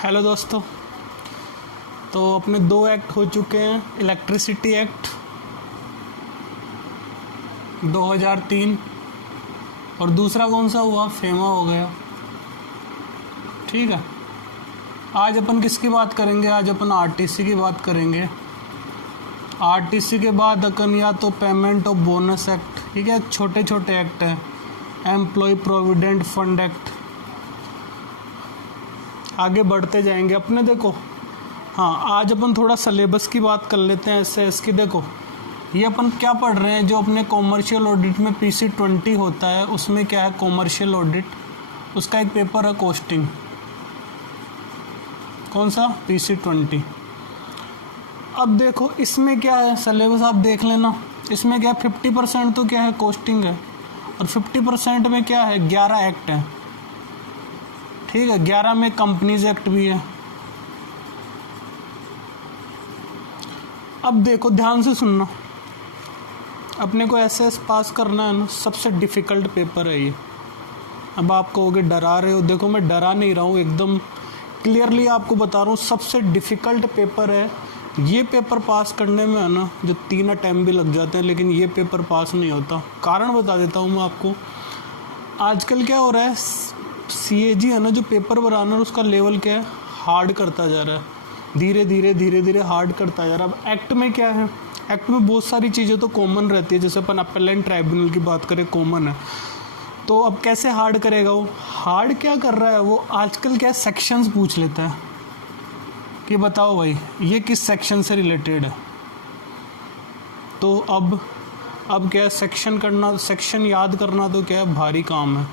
Hello दोस्तों। तो अपने दो एक्ट हो चुके हैं, इलेक्ट्रिसिटी एक्ट 2003 और दूसरा कौन सा हुआ, फेमा हो गया। ठीक है, आज अपन किसकी बात करेंगे? आज अपन आरटीसी की बात करेंगे। आरटीसी के बाद अपन या तो पेमेंट ऑफ बोनस एक्ट, ठीक है, छोटे छोटे एक्ट हैं, एम्प्लॉय प्रोविडेंट फंड एक्ट, आगे बढ़ते जाएंगे अपने। देखो हाँ, आज अपन थोड़ा सिलेबस की बात कर लेते हैं एसएएस की। देखो ये अपन क्या पढ़ रहे हैं, जो अपने कॉमर्शियल ऑडिट में PC20 होता है, उसमें क्या है, कॉमर्शियल ऑडिट, उसका एक पेपर है कॉस्टिंग। कौन सा? PC20। अब देखो इसमें क्या है, सिलेबस आप देख लेना। इसमें क्या है, 50% तो क्या है, कॉस्टिंग है, और 50% में क्या है, 11 एक्ट है। ठीक है, 11 में कंपनीज एक्ट भी है। अब देखो ध्यान से सुनना, अपने को एसएएस पास करना है ना, सबसे डिफ़िकल्ट पेपर है ये। अब आप कहोगे डरा रहे हो, देखो मैं डरा नहीं रहा हूँ, एकदम क्लियरली आपको बता रहा हूँ, सबसे डिफ़िकल्ट पेपर है ये। पेपर पास करने में है ना, जो 3 अटैम्प्ट भी लग जाते हैं, लेकिन ये पेपर पास नहीं होता। कारण बता देता हूँ मैं आपको। आजकल क्या हो रहा है, CAG है ना, जो पेपर बनाना है उसका लेवल क्या है, हार्ड करता जा रहा है, धीरे धीरे हार्ड करता जा रहा है। अब एक्ट में क्या है, एक्ट में बहुत सारी चीज़ें तो कॉमन रहती है, जैसे अपन अपेलेंट ट्राइब्यूनल की बात करें, कॉमन है। तो अब कैसे हार्ड करेगा वो? हार्ड क्या कर रहा है वो, आजकल क्या सेक्शंस पूछ लेता है कि बताओ भाई ये किस सेक्शन से रिलेटेड है। तो अब क्या है, सेक्शन करना, सेक्शन याद करना तो क्या है, भारी काम है,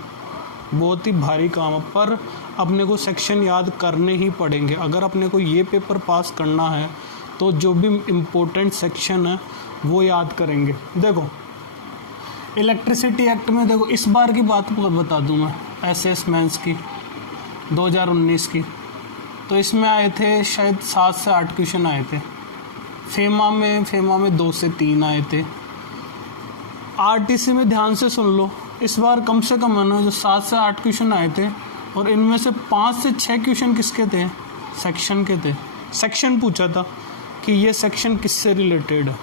बहुत ही भारी काम है, पर अपने को सेक्शन याद करने ही पड़ेंगे। अगर अपने को ये पेपर पास करना है तो जो भी इम्पोर्टेंट सेक्शन है वो याद करेंगे। देखो इलेक्ट्रिसिटी एक्ट में, देखो इस बार की बात बता दूं मैं, एसएएस मेंस की 2019 की, तो इसमें आए थे शायद 7 से 8 क्वेश्चन आए थे। फेमा में 2 से 3 आए थे। आरटीसी में ध्यान से सुन लो, इस बार कम से कम है ना, जो 7 से 8 क्वेश्चन आए थे, और इनमें से 5 से 6 क्वेश्चन किसके थे, सेक्शन के थे। सेक्शन पूछा था कि ये सेक्शन किससे रिलेटेड है।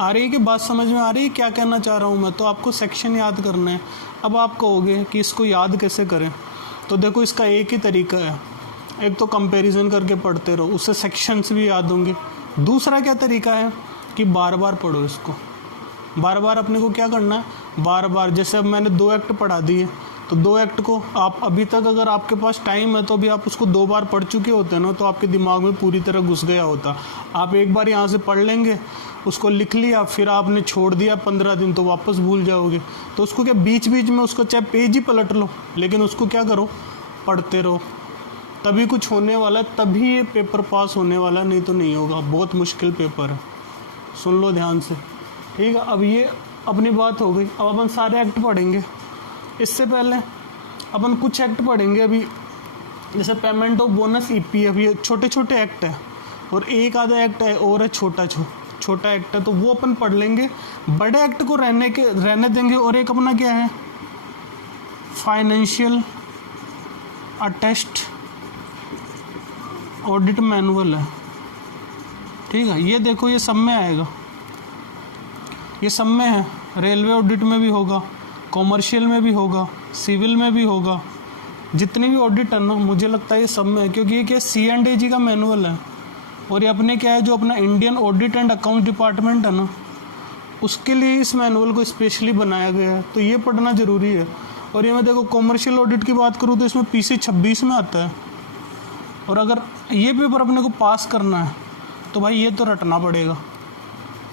आ रही है कि बात समझ में आ रही है क्या कहना चाह रहा हूँ मैं? तो आपको सेक्शन याद करना है। अब आप कहोगे कि इसको याद कैसे करें, तो देखो इसका एक ही तरीका है, एक तो कंपैरिजन करके पढ़ते रहो, उससे सेक्शंस भी याद होंगे। दूसरा क्या तरीका है कि बार बार पढ़ो इसको, बार बार अपने को क्या करना है, बार बार। जैसे अब मैंने 2 एक्ट पढ़ा दिए, तो 2 एक्ट को आप अभी तक, अगर आपके पास टाइम है तो अभी आप उसको 2 बार पढ़ चुके होते हैं ना, तो आपके दिमाग में पूरी तरह घुस गया होता। आप एक बार यहाँ से पढ़ लेंगे, उसको लिख लिया, फिर आपने छोड़ दिया 15 दिन, तो वापस भूल जाओगे। तो उसको क्या, बीच बीच में उसको चाहे पेज ही पलट लो, लेकिन उसको क्या करो, पढ़ते रहो, तभी कुछ होने वाला है, तभी ये पेपर पास होने वाला है, नहीं तो नहीं होगा। बहुत मुश्किल पेपर है, सुन लो ध्यान से, ठीक है। अब ये अपनी बात हो गई। अब अपन सारे एक्ट पढ़ेंगे। इससे पहले अपन कुछ एक्ट पढ़ेंगे अभी, जैसे पेमेंट ऑफ बोनस EPF, ये छोटे छोटे एक्ट है, और एक आधा एक्ट है और है छोटा एक्ट है, तो वो अपन पढ़ लेंगे। बड़े एक्ट को रहने देंगे। और एक अपना क्या है, फाइनेंशियल अटेस्ट ऑडिट मैनुअल है, ठीक है। ये देखो ये सब में आएगा, ये सब में है, रेलवे ऑडिट में भी होगा, कॉमर्शियल में भी होगा, सिविल में भी होगा, जितने भी ऑडिट है ना, मुझे लगता है ये सब में है, क्योंकि ये क्या C&AG का मैनुअल है। और ये अपने क्या है, जो अपना Indian audit and account department है ना, उसके लिए इस मैनुअल को स्पेशली बनाया गया है, तो ये पढ़ना ज़रूरी है। और ये मैं देखो कॉमर्शियल ऑडिट की बात करूँ तो इसमें PC26 में आता है। और अगर ये पेपर अपने को पास करना है तो भाई ये तो रटना पड़ेगा,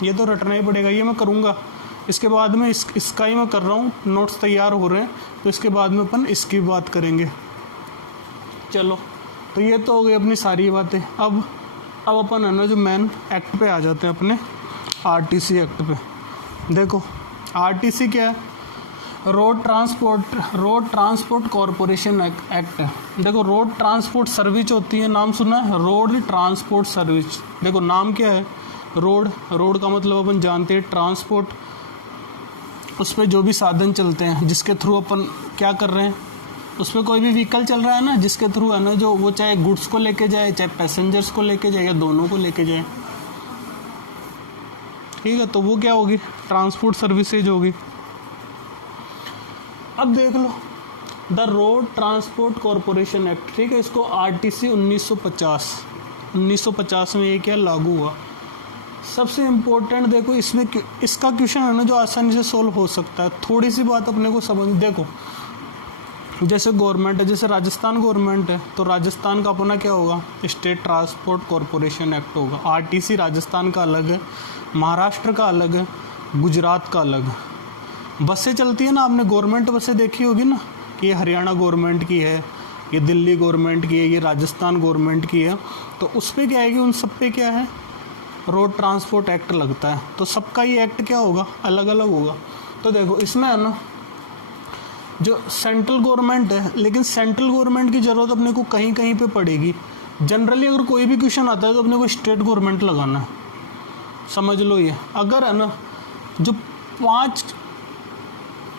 ये तो रटना ही पड़ेगा। ये मैं करूँगा, इसके बाद में इसका ही मैं कर रहा हूँ, नोट्स तैयार हो रहे हैं, तो इसके बाद में अपन इसकी बात करेंगे। चलो, तो ये तो हो गई अपनी सारी बातें। अब अपन है ना, जो मेन एक्ट पे आ जाते हैं, अपने आरटीसी एक्ट पे। देखो आरटीसी क्या है, रोड ट्रांसपोर्ट कॉरपोरेशन एक्ट है। देखो रोड ट्रांसपोर्ट सर्विस होती है, नाम सुना है, रोड ट्रांसपोर्ट सर्विस। देखो नाम क्या है, रोड का मतलब अपन जानते हैं ट्रांसपोर्ट, उस पर जो भी साधन चलते हैं, जिसके थ्रू अपन क्या कर रहे हैं, उस पर कोई भी व्हीकल चल रहा है ना, जिसके थ्रू है ना जो वो चाहे गुड्स को लेके जाए, चाहे पैसेंजर्स को लेके जाए, या दोनों को लेके जाए, ठीक है, तो वो क्या होगी, ट्रांसपोर्ट सर्विसेज होगी। अब देख लो the road transport corporation act, ठीक है, इसको आरटीसी 1950 में ये क्या लागू हुआ। सबसे इम्पोर्टेंट देखो इसमें इसका क्वेश्चन है ना जो आसानी से सोल्व हो सकता है। थोड़ी सी बात अपने को समझ, देखो जैसे गवर्नमेंट है, जैसे राजस्थान गवर्नमेंट है, तो राजस्थान का अपना क्या होगा, स्टेट ट्रांसपोर्ट कॉरपोरेशन एक्ट होगा। आरटीसी राजस्थान का अलग है, महाराष्ट्र का अलग है, गुजरात का अलग है। बसें चलती है ना, आपने गवर्नमेंट बसें देखी होगी ना, कि ये हरियाणा गवर्नमेंट की है, ये दिल्ली गवर्नमेंट की है, ये राजस्थान गवर्नमेंट की है, तो उस पर क्या है कि उन सब पे क्या है, रोड ट्रांसपोर्ट एक्ट लगता है। तो सबका ये एक्ट क्या होगा, अलग अलग होगा। तो देखो इसमें है ना जो सेंट्रल गवर्नमेंट है, लेकिन सेंट्रल गवर्नमेंट की ज़रूरत अपने को कहीं कहीं पे पड़ेगी। जनरली अगर कोई भी क्वेश्चन आता है तो अपने को स्टेट गवर्नमेंट लगाना है, समझ लो ये। अगर है ना जो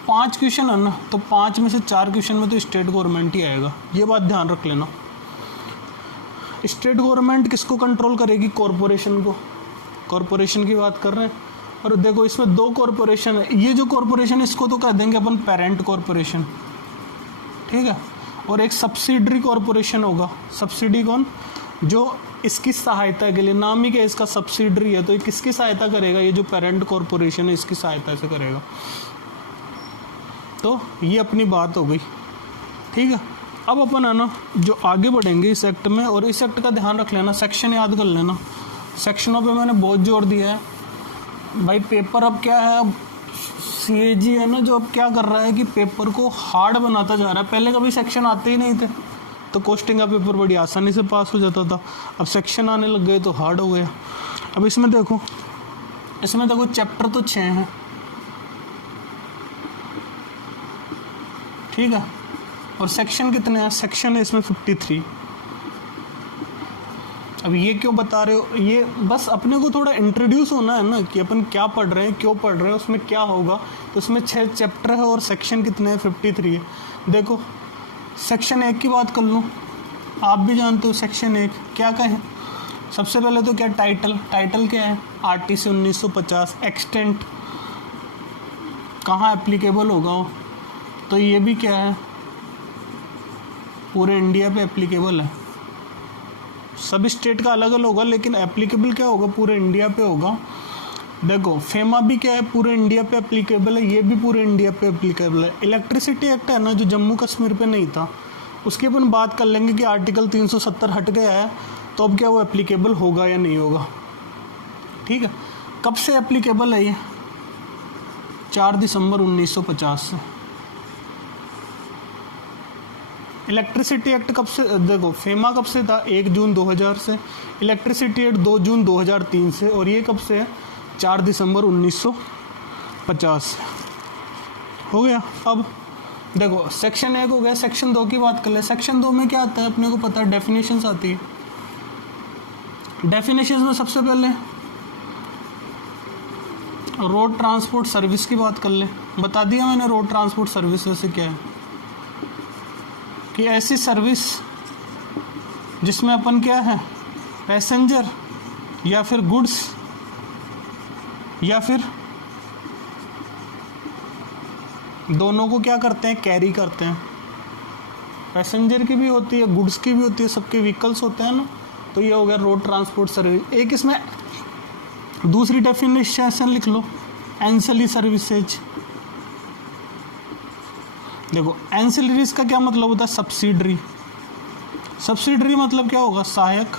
पाँच क्वेश्चन है ना, तो 5 में से 4 क्वेश्चन में तो स्टेट गवर्नमेंट ही आएगा, ये बात ध्यान रख लेना। स्टेट गवर्नमेंट किसको कंट्रोल करेगी, कॉरपोरेशन को, कॉरपोरेशन की बात कर रहे हैं। और देखो इसमें 2 कॉरपोरेशन है, ये जो कॉरपोरेशन इसको तो कह देंगे अपन पेरेंट कॉरपोरेशन, ठीक है, और एक सब्सिडरी कॉरपोरेशन होगा। सब्सिडी कौन, जो इसकी सहायता के लिए, नाम ही क्या इसका सब्सिडरी है, तो ये किसकी सहायता करेगा, ये जो पेरेंट कॉरपोरेशन है इसकी सहायता से करेगा। तो ये अपनी बात हो गई, ठीक है। अब अपन है ना जो आगे बढ़ेंगे इस एक्ट में, और इस एक्ट का ध्यान रख लेना, सेक्शन याद कर लेना। सेक्शनों पे मैंने बहुत जोर दिया है भाई। पेपर अब क्या है, अब सीएजी है ना जो अब क्या कर रहा है कि पेपर को हार्ड बनाता जा रहा है। पहले कभी सेक्शन आते ही नहीं थे, तो कोस्टिंग का पेपर बड़ी आसानी से पास हो जाता था। अब सेक्शन आने लग गए तो हार्ड हो गया। अब इसमें देखो चैप्टर तो 6 हैं, ठीक है, और सेक्शन कितने हैं, सेक्शन है इसमें 53। अब ये क्यों बता रहे हो, ये बस अपने को थोड़ा इंट्रोड्यूस होना है ना कि अपन क्या पढ़ रहे हैं, क्यों पढ़ रहे हैं, उसमें क्या होगा। तो उसमें 6 चैप्टर है और सेक्शन कितने हैं, 53 है। देखो सेक्शन 1 की बात कर लूँ, आप भी जानते हो सेक्शन 1 क्या कहें। सबसे पहले तो क्या टाइटल क्या है, आरटीसी 1950 एक्सटेंट, कहाँ एप्लीकेबल होगा वो, तो ये भी क्या है, पूरे इंडिया पे एप्लीकेबल है। सब स्टेट का अलग अलग होगा, लेकिन एप्लीकेबल क्या होगा, पूरे इंडिया पे होगा। देखो फेमा भी क्या है, पूरे इंडिया पे एप्लीकेबल है, ये भी पूरे इंडिया पे एप्लीकेबल है। इलेक्ट्रिसिटी एक्ट है ना जो जम्मू कश्मीर पे नहीं था, उसकी अपन बात कर लेंगे कि आर्टिकल 370 हट गया है, तो अब क्या वो एप्लीकेबल होगा या नहीं होगा, ठीक है। कब से एप्लीकेबल है ये, 4 दिसंबर 1950 से। इलेक्ट्रिसिटी एक्ट कब से, देखो फेमा कब से था, 1 जून 2000 से। इलेक्ट्रिसिटी एक्ट 2 जून 2003 से, और ये कब से है, 4 दिसंबर 1950 से। हो गया। अब देखो सेक्शन 1 हो गया, सेक्शन 2 की बात कर ले। सेक्शन 2 में क्या आता है, अपने को पता है, डेफिनेशंस आती है। डेफिनेशंस में सबसे पहले रोड ट्रांसपोर्ट सर्विस की बात कर ले। बता दिया मैंने रोड ट्रांसपोर्ट सर्विस वैसे क्या है, कि ऐसी सर्विस जिसमें अपन क्या है, पैसेंजर या फिर गुड्स या फिर दोनों को क्या करते हैं, कैरी करते हैं। पैसेंजर की भी होती है, गुड्स की भी होती है, सबके व्हीकल्स होते हैं ना। तो ये हो गया रोड ट्रांसपोर्ट सर्विस। एक इसमें दूसरी डेफिनेशन लिख लो, एंसिलरी सर्विसेज। देखो एंसिलरीज का क्या मतलब होता है, सब्सिडरी। सब्सिडरी मतलब क्या होगा, सहायक।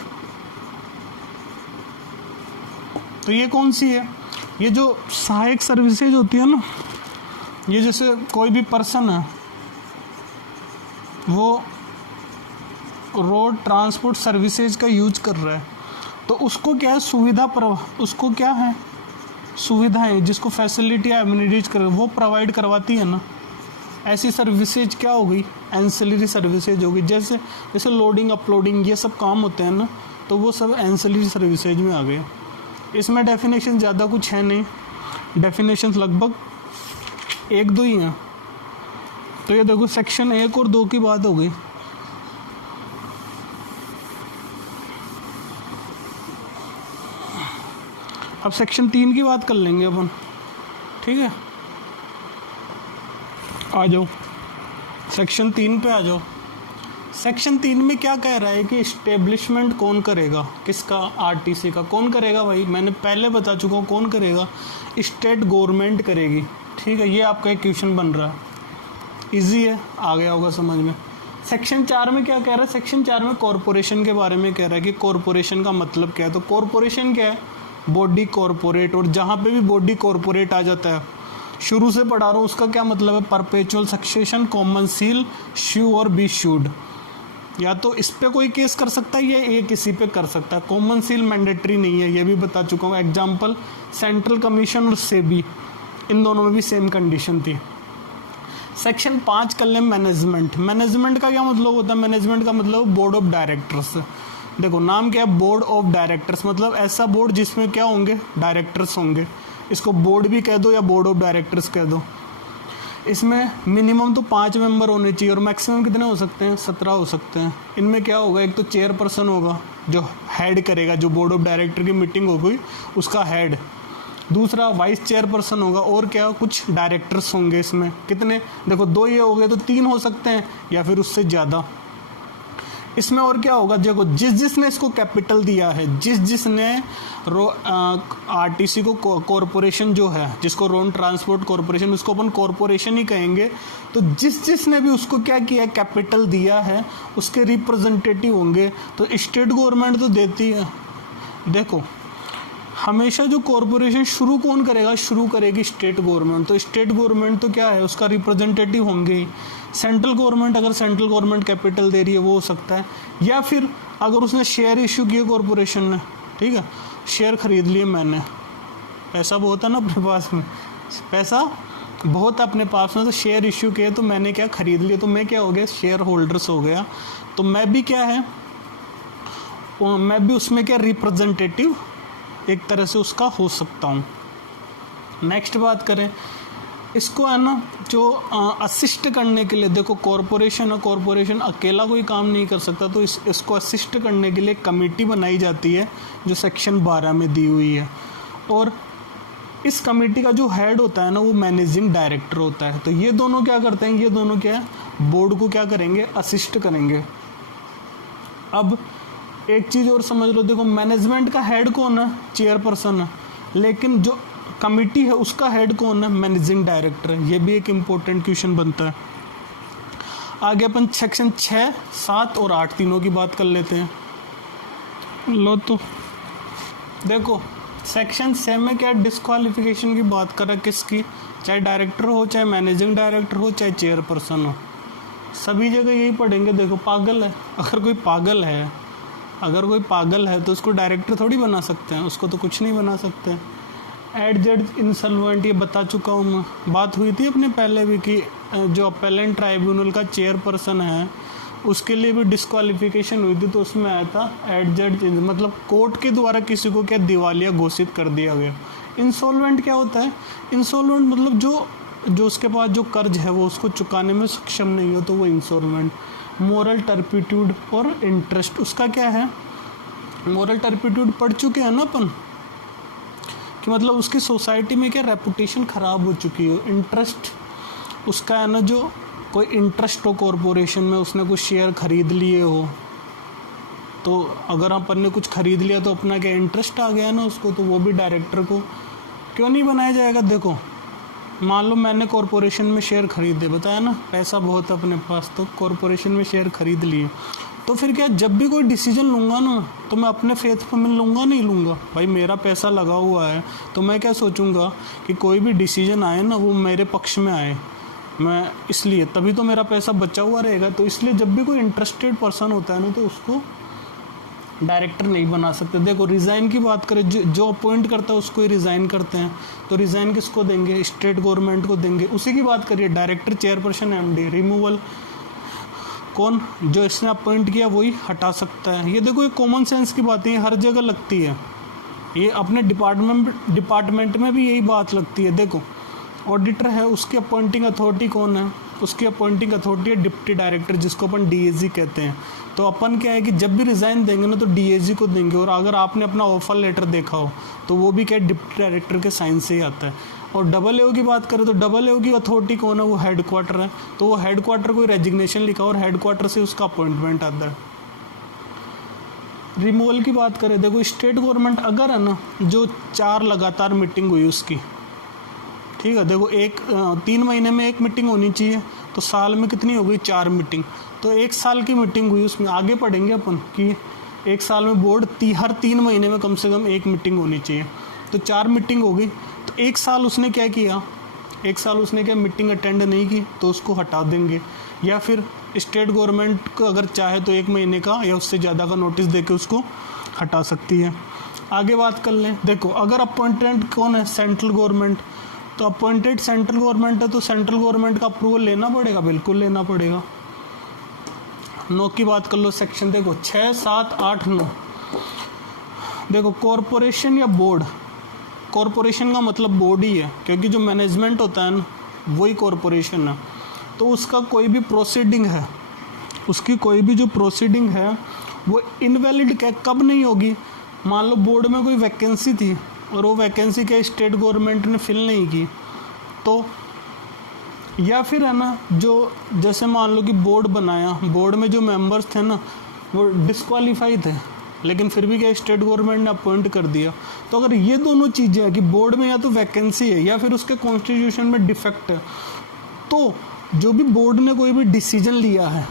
तो ये कौन सी है, ये जो सहायक सर्विसेज होती है ना, ये जैसे कोई भी पर्सन है वो रोड ट्रांसपोर्ट सर्विसेज का यूज कर रहा है, तो उसको क्या है, उसको क्या है, सुविधाएं, जिसको फैसिलिटी एमिनिटीज कर वो प्रोवाइड करवाती है ना। ऐसी सर्विसेज क्या हो गई, एंसिलरी सर्विसेज हो गई। जैसे लोडिंग अपलोडिंग ये सब काम होते हैं ना, तो वो सब एंसिलरी सर्विसेज में आ गए। इसमें डेफिनेशन ज़्यादा कुछ है नहीं, डेफिनेशन लगभग 1-2 ही हैं। तो ये देखो सेक्शन 1 और 2 की बात हो गई। अब सेक्शन 3 की बात कर लेंगे अपन, ठीक है। आ जाओ सेक्शन 3 पे आ जाओ। सेक्शन 3 में क्या कह रहा है कि इस्टेब्लिशमेंट कौन करेगा, किसका, आरटीसी का। कौन करेगा भाई, मैंने पहले बता चुका हूँ कौन करेगा, स्टेट गवर्नमेंट करेगी, ठीक है। ये आपका एक क्वेश्चन बन रहा है, इजी है, आ गया होगा समझ में। सेक्शन 4 में क्या कह रहा है, सेक्शन 4 में कॉरपोरेशन के बारे में कह रहा है कि कॉरपोरेशन का मतलब क्या है। तो कॉरपोरेशन क्या है, बॉडी कॉरपोरेट। और जहाँ पे भी बॉडी कॉरपोरेट आ जाता है, शुरू से पढ़ा रहा हूँ, उसका क्या मतलब है, परपेचुअल सक्सेशन, कॉमन सील, शू और बी शूड। या तो इस पे कोई केस कर सकता है या ये किसी पे कर सकता है। कॉमन सील मैंडेटरी नहीं है, ये भी बता चुका हूँ। एग्जाम्पल सेंट्रल कमीशन और सेबी, इन दोनों में भी सेम कंडीशन थी। सेक्शन 5 कर लें मैनेजमेंट। मैनेजमेंट का क्या मतलब होता है, मैनेजमेंट का मतलब बोर्ड ऑफ डायरेक्टर्स। देखो नाम क्या है, बोर्ड ऑफ डायरेक्टर्स, मतलब ऐसा बोर्ड जिसमें क्या होंगे, डायरेक्टर्स होंगे। इसको बोर्ड भी कह दो या बोर्ड ऑफ डायरेक्टर्स कह दो। इसमें मिनिमम तो 5 मेंबर होने चाहिए और मैक्सिमम कितने हो सकते हैं, 17 हो सकते हैं। इनमें क्या होगा, एक तो चेयरपर्सन होगा जो हेड करेगा, जो बोर्ड ऑफ डायरेक्टर की मीटिंग होगी उसका हेड। दूसरा वाइस चेयरपर्सन होगा, और क्या, कुछ डायरेक्टर्स होंगे। इसमें कितने, देखो 2 ये हो गए तो 3 हो सकते हैं या फिर उससे ज़्यादा। इसमें और क्या होगा, देखो जिसने इसको कैपिटल दिया है, जिसने आरटीसी को कॉरपोरेशन जो है, जिसको रोड ट्रांसपोर्ट कॉरपोरेशन, उसको अपन कॉरपोरेशन ही कहेंगे। तो जिसने भी उसको क्या किया, कैपिटल दिया है, उसके रिप्रेजेंटेटिव होंगे। तो स्टेट गवर्नमेंट तो देती है। देखो हमेशा जो कॉरपोरेशन शुरू कौन करेगा, शुरू करेगी स्टेट गवर्नमेंट। तो स्टेट गवर्नमेंट तो क्या है, उसका रिप्रेजेंटेटिव होंगे ही। सेंट्रल गवर्नमेंट, अगर सेंट्रल गवर्नमेंट कैपिटल दे रही है वो हो सकता है, या फिर अगर उसने शेयर इशू किए कॉरपोरेशन ने, ठीक है, शेयर खरीद लिए मैंने, पैसा बहुत है ना अपने पास में, पैसा बहुत अपने पास में, तो शेयर इशू किए तो मैंने क्या खरीद लिया, तो मैं क्या हो गया, शेयर होल्डर्स हो गया। तो मैं भी क्या है, मैं भी उसमें क्या, रिप्रेजेंटेटिव एक तरह से उसका हो सकता हूँ। नेक्स्ट बात करें, इसको है ना जो असिस्ट करने के लिए, देखो कॉरपोरेशन है, कॉरपोरेशन अकेला कोई काम नहीं कर सकता, तो इसको असिस्ट करने के लिए कमेटी बनाई जाती है जो सेक्शन 12 में दी हुई है। और इस कमेटी का जो हेड होता है ना, वो मैनेजिंग डायरेक्टर होता है। तो ये दोनों क्या करते हैं, ये दोनों क्या है, बोर्ड को क्या करेंगे, असिस्ट करेंगे। अब एक चीज़ और समझ लो, देखो मैनेजमेंट का हेड कौन है, चेयरपर्सन है, लेकिन जो कमिटी है उसका हेड कौन है, मैनेजिंग डायरेक्टर है। ये भी एक इम्पोर्टेंट क्वेश्चन बनता है। आगे अपन सेक्शन 6, 7 और 8 तीनों की बात कर लेते हैं। लो तो देखो सेक्शन 6 में क्या डिस्क्वालिफिकेशन की बात कर रहा है, किसकी, चाहे डायरेक्टर हो, चाहे मैनेजिंग डायरेक्टर हो, चाहे चेयरपर्सन हो, सभी जगह यही पढ़ेंगे। देखो पागल है, अगर कोई पागल है तो उसको डायरेक्टर थोड़ी बना सकते हैं, उसको तो कुछ नहीं बना सकते। एडजस्ट इंसॉल्वेंट, ये बता चुका हूँ मैं, बात हुई थी अपने पहले भी कि जो अपेलेंट ट्राइब्यूनल का चेयरपर्सन है उसके लिए भी डिस्क्वालिफिकेशन हुई थी। तो उसमें आया था एडजस्ट, मतलब कोर्ट के द्वारा किसी को क्या दिवालिया घोषित कर दिया गया। इंसॉल्वेंट क्या होता है, इंसॉल्वेंट मतलब जो उसके पास जो कर्ज है वो उसको चुकाने में सक्षम नहीं हो, तो वो इंसॉल्वेंट। मोरल टर्पिट्यूड और इंटरेस्ट, उसका क्या है, मोरल टर्पिट्यूड पढ़ चुके हैं ना अपन, कि मतलब उसकी सोसाइटी में क्या रेपुटेशन ख़राब हो चुकी हो। इंटरेस्ट उसका है ना, जो कोई इंटरेस्ट हो कॉरपोरेशन में, उसने कुछ शेयर खरीद लिए हो, तो अगर अपन ने कुछ खरीद लिया तो अपना क्या इंटरेस्ट आ गया ना उसको, तो वो भी डायरेक्टर को क्यों नहीं बनाया जाएगा। देखो मान लो मैंने कॉरपोरेशन में शेयर खरीदे, बताया ना पैसा बहुत है अपने पास, तो कॉरपोरेशन में शेयर खरीद लिए, तो फिर क्या जब भी कोई डिसीजन लूँगा ना तो मैं अपने फेथ पर मैं लूँगा, नहीं लूँगा, भाई मेरा पैसा लगा हुआ है, तो मैं क्या सोचूंगा कि कोई भी डिसीजन आए ना वो मेरे पक्ष में आए, मैं इसलिए तभी तो मेरा पैसा बचा हुआ रहेगा। तो इसलिए जब भी कोई इंटरेस्टेड पर्सन होता है ना तो उसको डायरेक्टर नहीं बना सकते। देखो रिज़ाइन की बात करें, जो अपॉइंट करता है उसको ही रिज़ाइन करते हैं, तो रिज़ाइन किसको देंगे, स्टेट गवर्नमेंट को देंगे। उसी की बात करिए, डायरेक्टर, चेयरपर्सन, एमडी, रिमूवल कौन, जो इसने अपॉइंट किया वही हटा सकता है। ये देखो ये कॉमन सेंस की बातें हर जगह लगती है, ये अपने डिपार्टमेंट में भी यही बात लगती है। देखो ऑडिटर है, उसकी अपॉइंटिंग अथॉरिटी कौन है, उसकी अपॉइंटिंग अथॉरिटी है डिप्टी डायरेक्टर, जिसको अपन डीएजी कहते हैं। तो अपन क्या है कि जब भी रिज़ाइन देंगे ना तो डीएजी को देंगे, और अगर आपने अपना ऑफर लेटर देखा हो तो वो भी क्या डिप्टी डायरेक्टर के साइन से ही आता है। और डबल एओ की बात करें तो डबल एओ की अथॉरिटी कौन है, वो हेड क्वार्टर है। तो वो हेड क्वार्टर को रेजिग्नेशन लिखा और हेड क्वार्टर से उसका अपॉइंटमेंट आता है। रिमूवल की बात करें, देखो स्टेट गवर्नमेंट अगर है ना जो 4 लगातार मीटिंग हुई उसकी, ठीक है, देखो 3 महीने में 1 मीटिंग होनी चाहिए, तो साल में कितनी हो गई 4 मीटिंग, तो 1 साल की मीटिंग हुई, उसमें आगे पढ़ेंगे अपन कि 1 साल में बोर्ड हर 3 महीने में कम से कम 1 मीटिंग होनी चाहिए, तो 4 मीटिंग हो गई। तो 1 साल उसने क्या किया, 1 साल उसने क्या मीटिंग अटेंड नहीं की तो उसको हटा देंगे, या फिर स्टेट गवर्नमेंट को अगर चाहे तो 1 महीने का या उससे ज़्यादा का नोटिस देके उसको हटा सकती है। आगे बात कर लें, देखो अगर अपॉइंटेड कौन है, सेंट्रल गवर्नमेंट, तो अपॉइंटेड सेंट्रल गवर्नमेंट है तो सेंट्रल गवर्नमेंट का अप्रूवल लेना पड़ेगा, बिल्कुल लेना पड़ेगा। 9 की बात कर लो सेक्शन, देखो 6, 7, 8, 9। देखो कॉरपोरेशन या बोर्ड, कॉरपोरेशन का मतलब बोर्ड ही है, क्योंकि जो मैनेजमेंट होता है ना वही कॉरपोरेशन है। तो उसका कोई भी प्रोसीडिंग है, उसकी कोई भी जो प्रोसीडिंग है वो इनवैलिड कब नहीं होगी, मान लो बोर्ड में कोई वैकेंसी थी और वो वैकेंसी क्या स्टेट गवर्नमेंट ने फिल नहीं की, तो या फिर है ना जो जैसे मान लो कि बोर्ड बनाया, बोर्ड में जो मेंबर्स थे ना वो डिस्क्वालीफाई थे, लेकिन फिर भी क्या स्टेट गवर्नमेंट ने अपॉइंट कर दिया। तो अगर ये दोनों चीज़ें हैं कि बोर्ड में या तो वैकेंसी है या फिर उसके कॉन्स्टिट्यूशन में डिफेक्ट है, तो जो भी बोर्ड ने कोई भी डिसीजन लिया है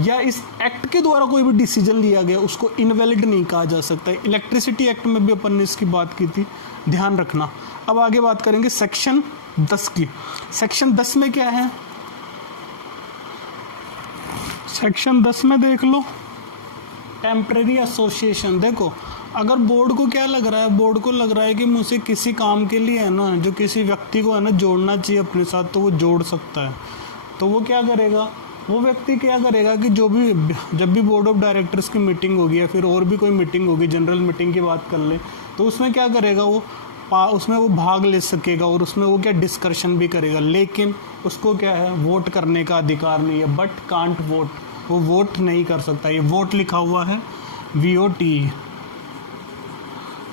या इस एक्ट के द्वारा कोई भी डिसीजन लिया गया उसको इनवैलिड नहीं कहा जा सकता है। इलेक्ट्रिसिटी एक्ट में भी अपन ने इसकी बात की थी, ध्यान रखना। अब आगे बात करेंगे सेक्शन 10 की। सेक्शन 10 में क्या है, सेक्शन 10 में देख लो टेम्परेरी एसोसिएशन। देखो अगर बोर्ड को क्या लग रहा है, बोर्ड को लग रहा है कि मुझे किसी काम के लिए है ना जो किसी व्यक्ति को है ना जोड़ना चाहिए अपने साथ, तो वो जोड़ सकता है। तो वो क्या करेगा, वो व्यक्ति क्या करेगा कि जब भी बोर्ड ऑफ डायरेक्टर्स की मीटिंग होगी या फिर और भी कोई मीटिंग होगी, जनरल मीटिंग की बात कर ले, तो उसमें क्या करेगा उसमें वो भाग ले सकेगा और उसमें वो क्या डिस्कशन भी करेगा, लेकिन उसको क्या है वोट करने का अधिकार नहीं है, बट कांट वोट, वो वोट नहीं कर सकता। ये वोट लिखा हुआ है VOT।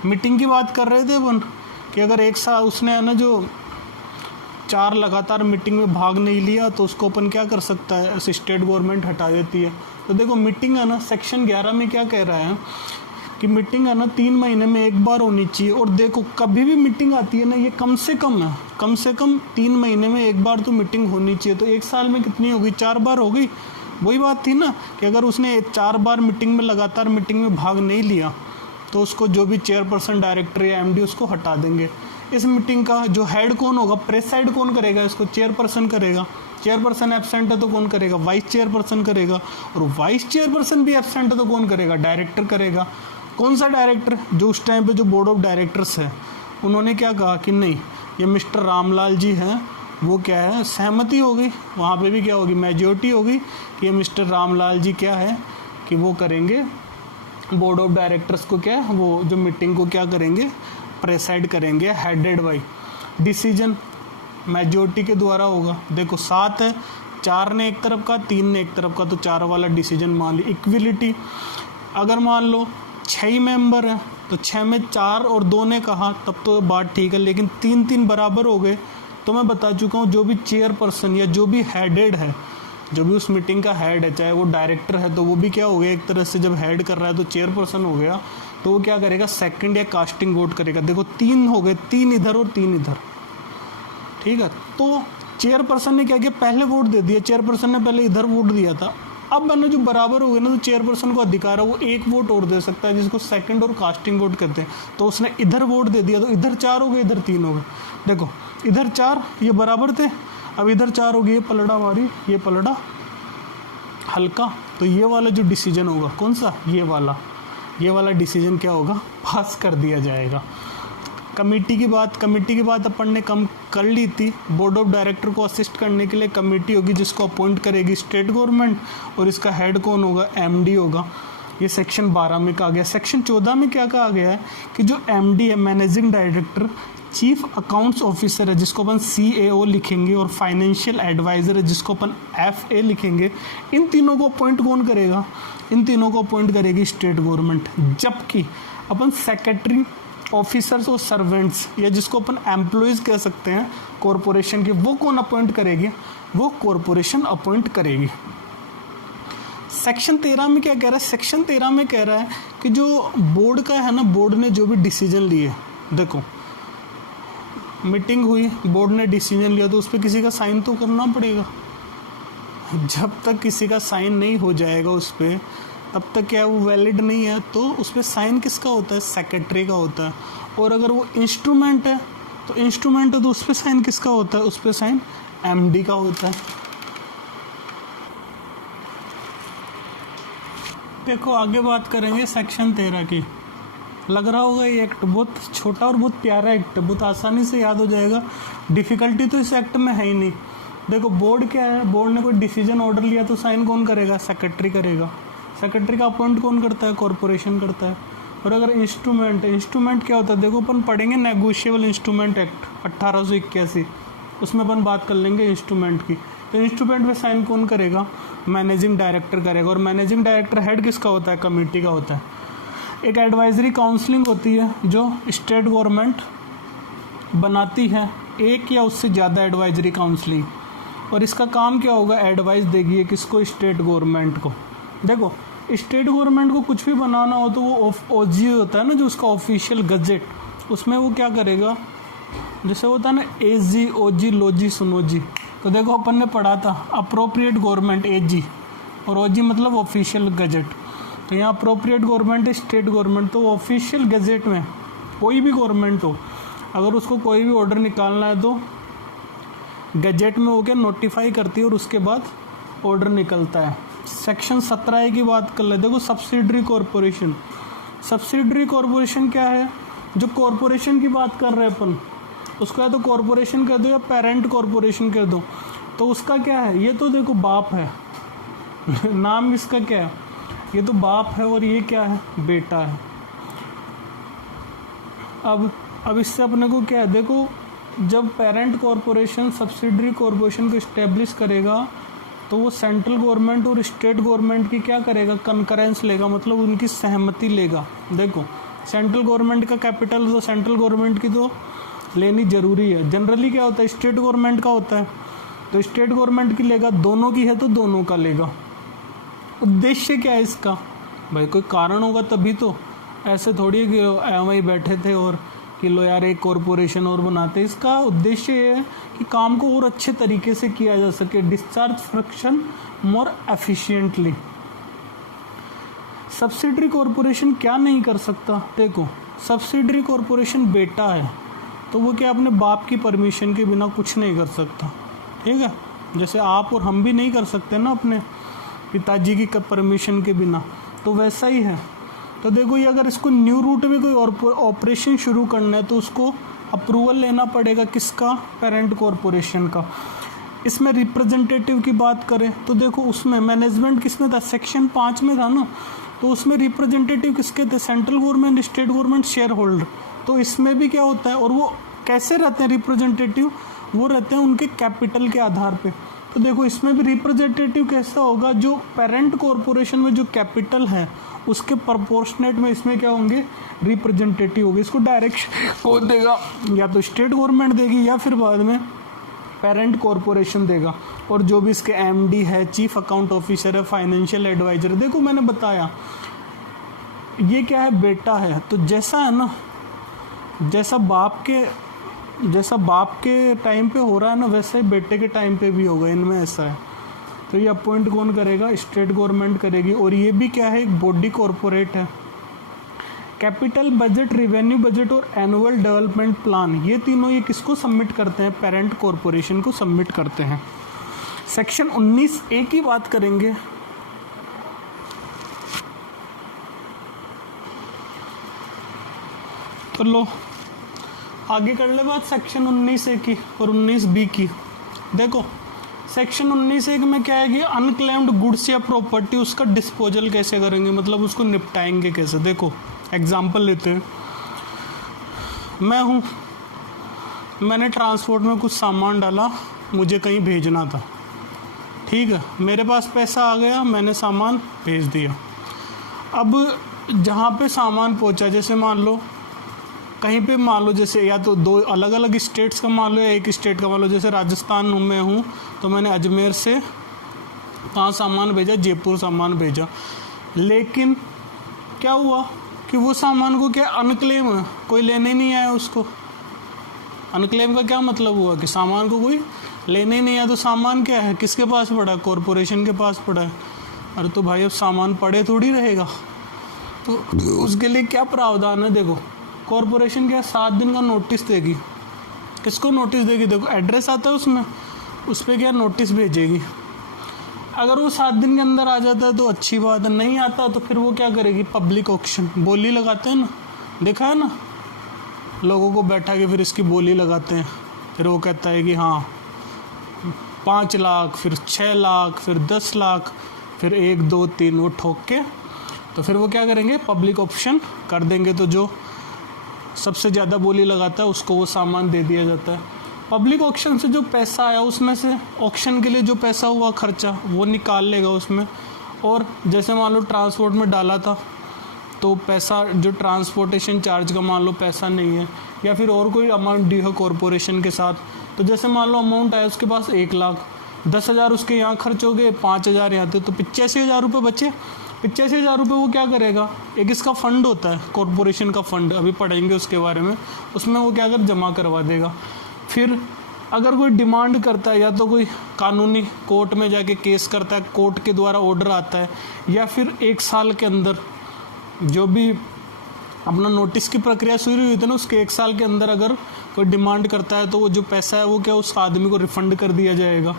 मीटिंग की बात कर रहे थे अपन कि अगर 1 साल उसने है ना जो 4 लगातार मीटिंग में भाग नहीं लिया तो उसको अपन क्या कर सकता है, ऐसे स्टेट गवर्नमेंट हटा देती है। तो देखो मीटिंग है ना सेक्शन 11 में क्या कह रहा है कि मीटिंग है ना 3 महीने में 1 बार होनी चाहिए। और देखो कभी भी मीटिंग आती है ना ये कम से कम है, कम से कम 3 महीने में 1 बार तो मीटिंग होनी चाहिए। तो 1 साल में कितनी होगी, 4 बार हो गई। वही बात थी ना कि अगर उसने 4 बार मीटिंग में लगातार मीटिंग में भाग नहीं लिया तो उसको जो भी चेयरपर्सन डायरेक्टर या MD उसको हटा देंगे। इस मीटिंग का जो हेड कौन होगा, प्रेसाइड कौन करेगा, इसको चेयरपर्सन करेगा। चेयरपर्सन एब्सेंट है तो कौन करेगा, वाइस चेयरपर्सन करेगा। और वाइस चेयरपर्सन भी एब्सेंट है तो कौन करेगा, डायरेक्टर करेगा। कौन सा डायरेक्टर, जो उस टाइम पे जो बोर्ड ऑफ डायरेक्टर्स है उन्होंने क्या कहा कि नहीं ये मिस्टर रामलाल जी हैं, वो क्या है सहमति हो गई, वहाँ पे भी क्या होगी मेजॉरिटी होगी कि ये मिस्टर रामलाल जी क्या है कि वो करेंगे बोर्ड ऑफ डायरेक्टर्स को क्या है वो जो मीटिंग को क्या करेंगे प्रेसाइड करेंगे, हेडेड बाई डिसीजन मेजॉरिटी के द्वारा होगा। देखो 7 है, 4 ने एक तरफ का 3 ने एक तरफ का, तो 4 वाला डिसीजन मान ली। इक्विलिटी, अगर मान लो 6 मेंबर है तो 6 में 4 और 2 ने कहा तब तो बात ठीक है, लेकिन 3-3 बराबर हो गए तो मैं बता चुका हूँ जो भी चेयरपर्सन या जो भी हेडेड है, जो भी उस मीटिंग का हेड है, चाहे वो डायरेक्टर है तो वो भी क्या हो गया एक तरह से, जब हेड कर रहा है तो चेयरपर्सन हो गया, तो वो क्या करेगा सेकंड या कास्टिंग वोट करेगा। देखो 3 हो गए, 3 इधर और 3 इधर, ठीक है। तो चेयरपर्सन ने क्या किया, पहले वोट दे दिया, चेयरपर्सन ने पहले इधर वोट दिया था। अब मैंने जो बराबर हो गए ना तो चेयरपर्सन को अधिकार है वो 1 वोट और दे सकता है, जिसको सेकंड और कास्टिंग वोट कहते हैं। तो उसने इधर वोट दे दिया तो इधर 4 हो गए, इधर 3 हो गए। देखो इधर 4 ये बराबर थे, अब इधर 4 हो गए, ये पलड़ा भारी ये पलड़ा हल्का, तो ये वाला जो डिसीजन होगा कौन सा, ये वाला डिसीजन क्या होगा पास कर दिया जाएगा। कमेटी की बात अपन ने कम कर ली थी। बोर्ड ऑफ डायरेक्टर को असिस्ट करने के लिए कमेटी होगी जिसको अपॉइंट करेगी स्टेट गवर्नमेंट, और इसका हेड कौन होगा, MD होगा। ये सेक्शन 12 में कहा गया। सेक्शन 14 में क्या कहा गया है कि जो MD है managing director chief accounts officer है जिसको अपन CAO लिखेंगे, और फाइनेंशियल एडवाइज़र है जिसको अपन FA लिखेंगे। इन तीनों को अपॉइंट कौन करेगा? इन तीनों को अपॉइंट करेगी स्टेट गवर्नमेंट। जबकि अपन सेक्रेटरी, ऑफिसर्स और सर्वेंट्स, या जिसको अपन एम्प्लॉयज़ कह सकते हैं कॉरपोरेशन के, वो कौन अपॉइंट करेगी? वो कॉरपोरेशन अपॉइंट करेगी। सेक्शन 13 में क्या कह रहा है? सेक्शन 13 में कह रहा है कि जो बोर्ड का है ना, बोर्ड ने जो भी डिसीजन लिए, देखो मीटिंग हुई, बोर्ड ने डिसीजन लिया, तो उस पर किसी का साइन तो करना पड़ेगा। जब तक किसी का साइन नहीं हो जाएगा उस पर, तब तक क्या वो वैलिड नहीं है। तो उस पर साइन किसका होता है? सेक्रेटरी का होता है। और अगर वो इंस्ट्रूमेंट है तो उस पर साइन किसका होता है? उस पर साइन MD का होता है। देखो आगे बात करेंगे सेक्शन 13 की। लग रहा होगा ये एक्ट बहुत छोटा और बहुत प्यारा एक्ट है, बहुत आसानी से याद हो जाएगा। डिफ़िकल्टी तो इस एक्ट में है ही नहीं। देखो बोर्ड क्या है? बोर्ड ने कोई डिसीजन ऑर्डर लिया तो साइन कौन करेगा? सेक्रेटरी करेगा। सेक्रेटरी का अपॉइंट कौन करता है? कॉरपोरेशन करता है। और अगर इंस्ट्रूमेंट क्या होता है? देखो अपन पढ़ेंगे नेगोशिएबल इंस्ट्रूमेंट एक्ट 1881, उसमें अपन बात कर लेंगे इंस्ट्रूमेंट की। तो इंस्ट्रूमेंट पे साइन कौन करेगा? मैनेजिंग डायरेक्टर करेगा। और मैनेजिंग डायरेक्टर हेड किसका होता है? कमेटी का होता है। एक एडवाइजरी काउंसलिंग होती है जो स्टेट गवर्नमेंट बनाती है, एक या उससे ज़्यादा एडवाइजरी काउंसलिंग, और इसका काम क्या होगा? एडवाइस देगी है किसको? स्टेट गवर्नमेंट को। देखो स्टेट गवर्नमेंट को कुछ भी बनाना हो तो वो OG होता है ना, जो उसका ऑफिशियल गजेट, उसमें वो क्या करेगा? जैसे होता है ना AG, OG, लोजी, सुनोजी। तो देखो अपन ने पढ़ा था अप्रोप्रिएट गवर्नमेंट AG, और OG मतलब ऑफिशियल गजेट। तो यहाँ अप्रोप्रिएट गवर्नमेंट है स्टेट गवर्नमेंट। तो ऑफिशियल गजेट में कोई भी गवर्नमेंट हो, अगर उसको कोई भी ऑर्डर निकालना है तो गजेट में वो क्या नोटिफाई करती है, और उसके बाद ऑर्डर निकलता है। सेक्शन 17A की बात कर ले। देखो सब्सिडरी कॉरपोरेशन। सब्सिडरी कॉरपोरेशन क्या है? जो कॉरपोरेशन की बात कर रहे हैं अपन, उसको या तो कॉरपोरेशन कह दो या पेरेंट कॉरपोरेशन कह दो। तो उसका क्या है? ये तो देखो बाप है नाम इसका क्या है? ये तो बाप है, और ये क्या है? बेटा है। अब इससे अपने को क्या है? देखो जब पेरेंट कॉरपोरेशन सब्सिडरी कॉरपोरेशन को इस्टेब्लिश करेगा तो वो सेंट्रल गवर्नमेंट और स्टेट गवर्नमेंट की क्या करेगा? कंकरेंस लेगा, मतलब उनकी सहमति लेगा। देखो सेंट्रल गवर्नमेंट का कैपिटल तो सेंट्रल गवर्नमेंट की तो लेनी ज़रूरी है। जनरली क्या होता है? स्टेट गवर्नमेंट का होता है, तो स्टेट गवर्नमेंट की लेगा। दोनों की है तो दोनों का लेगा। उद्देश्य क्या है इसका? भाई कोई कारण होगा तभी तो, ऐसे थोड़ी कि वहीं बैठे थे और कि लो यार एक कॉरपोरेशन और बनाते। इसका उद्देश्य ये है कि काम को और अच्छे तरीके से किया जा सके, डिस्चार्ज फ्रैक्शन मोर एफिशिएंटली। सब्सिडरी कॉरपोरेशन क्या नहीं कर सकता? देखो सब्सिडरी कॉरपोरेशन बेटा है तो वो क्या अपने बाप की परमिशन के बिना कुछ नहीं कर सकता, ठीक है? जैसे आप और हम भी नहीं कर सकते ना अपने पिताजी की परमिशन के बिना, तो वैसा ही है। तो देखो ये अगर इसको न्यू रूट में कोई ऑपरेशन शुरू करना है तो उसको अप्रूवल लेना पड़ेगा किसका? पेरेंट कॉरपोरेशन का। इसमें रिप्रेजेंटेटिव की बात करें तो देखो उसमें मैनेजमेंट किसमें था? सेक्शन 5 में था ना, तो उसमें रिप्रेजेंटेटिव किसके थे? Central government, state government, share holder. तो इसमें भी क्या होता है? और वो कैसे रहते हैं रिप्रेजेंटेटिव? वो रहते हैं उनके कैपिटल के आधार पे। तो देखो इसमें भी रिप्रेजेंटेटिव कैसा होगा? जो पेरेंट कॉरपोरेशन में जो कैपिटल है उसके प्रोपोर्शनेट में इसमें क्या होंगे? रिप्रेजेंटेटिव होंगे। इसको डायरेक्शन कौन देगा? या तो स्टेट गवर्नमेंट देगी या फिर बाद में पेरेंट कॉरपोरेशन देगा। और जो भी इसके MD है, चीफ अकाउंट ऑफिसर है, फाइनेंशियल एडवाइजर। देखो मैंने बताया ये क्या है? बेटा है। तो जैसा है ना, जैसा बाप के टाइम पे हो रहा है ना, वैसे ही बेटे के टाइम पे भी होगा। इनमें ऐसा है। तो ये अपॉइंट कौन करेगा? स्टेट गवर्नमेंट करेगी। और ये भी क्या है? एक बॉडी कॉरपोरेट है। कैपिटल बजट, रिवेन्यू बजट और एनुअल डेवलपमेंट प्लान, ये तीनों ये किसको सबमिट करते हैं? पेरेंट कॉरपोरेशन को सबमिट करते हैं। सेक्शन 19A की बात करेंगे। तो लो आगे कर ले बात सेक्शन 19A की और 19B की। देखो सेक्शन 19A में क्या है कि अनक्लेम्ड गुड्स या प्रॉपर्टी उसका डिस्पोजल कैसे करेंगे, मतलब उसको निपटाएंगे कैसे। देखो एग्जाम्पल लेते हैं, मैं हूँ मैंने ट्रांसपोर्ट में कुछ सामान डाला, मुझे कहीं भेजना था, ठीक है, मेरे पास पैसा आ गया, मैंने सामान भेज दिया। अब जहाँ पे सामान पहुँचा, जैसे मान लो कहीं पे, मान लो जैसे या तो दो अलग अलग स्टेट्स का मान लो या एक स्टेट का मान लो, जैसे राजस्थान में हूँ तो मैंने अजमेर से वहाँ सामान भेजा, जयपुर सामान भेजा, लेकिन क्या हुआ कि वो सामान को क्या अनक्लेम है, कोई लेने ही नहीं आया उसको। अनक्लेम का क्या मतलब हुआ कि सामान को कोई लेने ही नहीं आया, तो सामान क्या है, किसके पास पड़ा है, कॉरपोरेशन के पास पड़ा है। अरे तो भाई अब सामान पड़े थोड़ी रहेगा, तो उसके लिए क्या प्रावधान है, देखो कॉरपोरेशन क्या 7 दिन का नोटिस देगी। किसको नोटिस देगी, देखो एड्रेस आता है उसमें, उस पर क्या नोटिस भेजेगी। अगर वो 7 दिन के अंदर आ जाता है तो अच्छी बात है, नहीं आता तो फिर वो क्या करेगी, पब्लिक ऑक्शन, बोली लगाते हैं ना, देखा है ना, लोगों को बैठा के फिर इसकी बोली लगाते हैं, फिर वो कहता है कि हाँ 5 लाख, फिर 6 लाख, फिर 10 लाख, फिर 1 2 3 वो ठोक के, तो फिर वो क्या करेंगे, पब्लिक ऑप्शन कर देंगे। तो जो सबसे ज़्यादा बोली लगाता है उसको वो सामान दे दिया जाता है। पब्लिक ऑक्शन से जो पैसा आया उसमें से ऑक्शन के लिए जो पैसा हुआ खर्चा वो निकाल लेगा उसमें। और जैसे मान लो ट्रांसपोर्ट में डाला था तो पैसा जो ट्रांसपोर्टेशन चार्ज का मान लो पैसा नहीं है, या फिर और कोई अमाउंट ड्यू है कॉरपोरेशन के साथ, तो जैसे मान लो अमाउंट आया उसके पास 1 लाख, 10,000 उसके यहाँ खर्च हो गए, 5,000 यहाँ थे, तो 85,000 रुपये बचे। 85,000 रुपये वो क्या करेगा, एक इसका फंड होता है कॉरपोरेशन का फंड, अभी पढ़ेंगे उसके बारे में, उसमें वो क्या कर जमा करवा देगा। फिर अगर कोई डिमांड करता है, या तो कोई कानूनी कोर्ट में जाके केस करता है, कोर्ट के द्वारा ऑर्डर आता है, या फिर 1 साल के अंदर जो भी अपना नोटिस की प्रक्रिया शुरू हुई थी ना, उसके 1 साल के अंदर अगर कोई डिमांड करता है तो वो जो पैसा है वो क्या उस आदमी को रिफंड कर दिया जाएगा।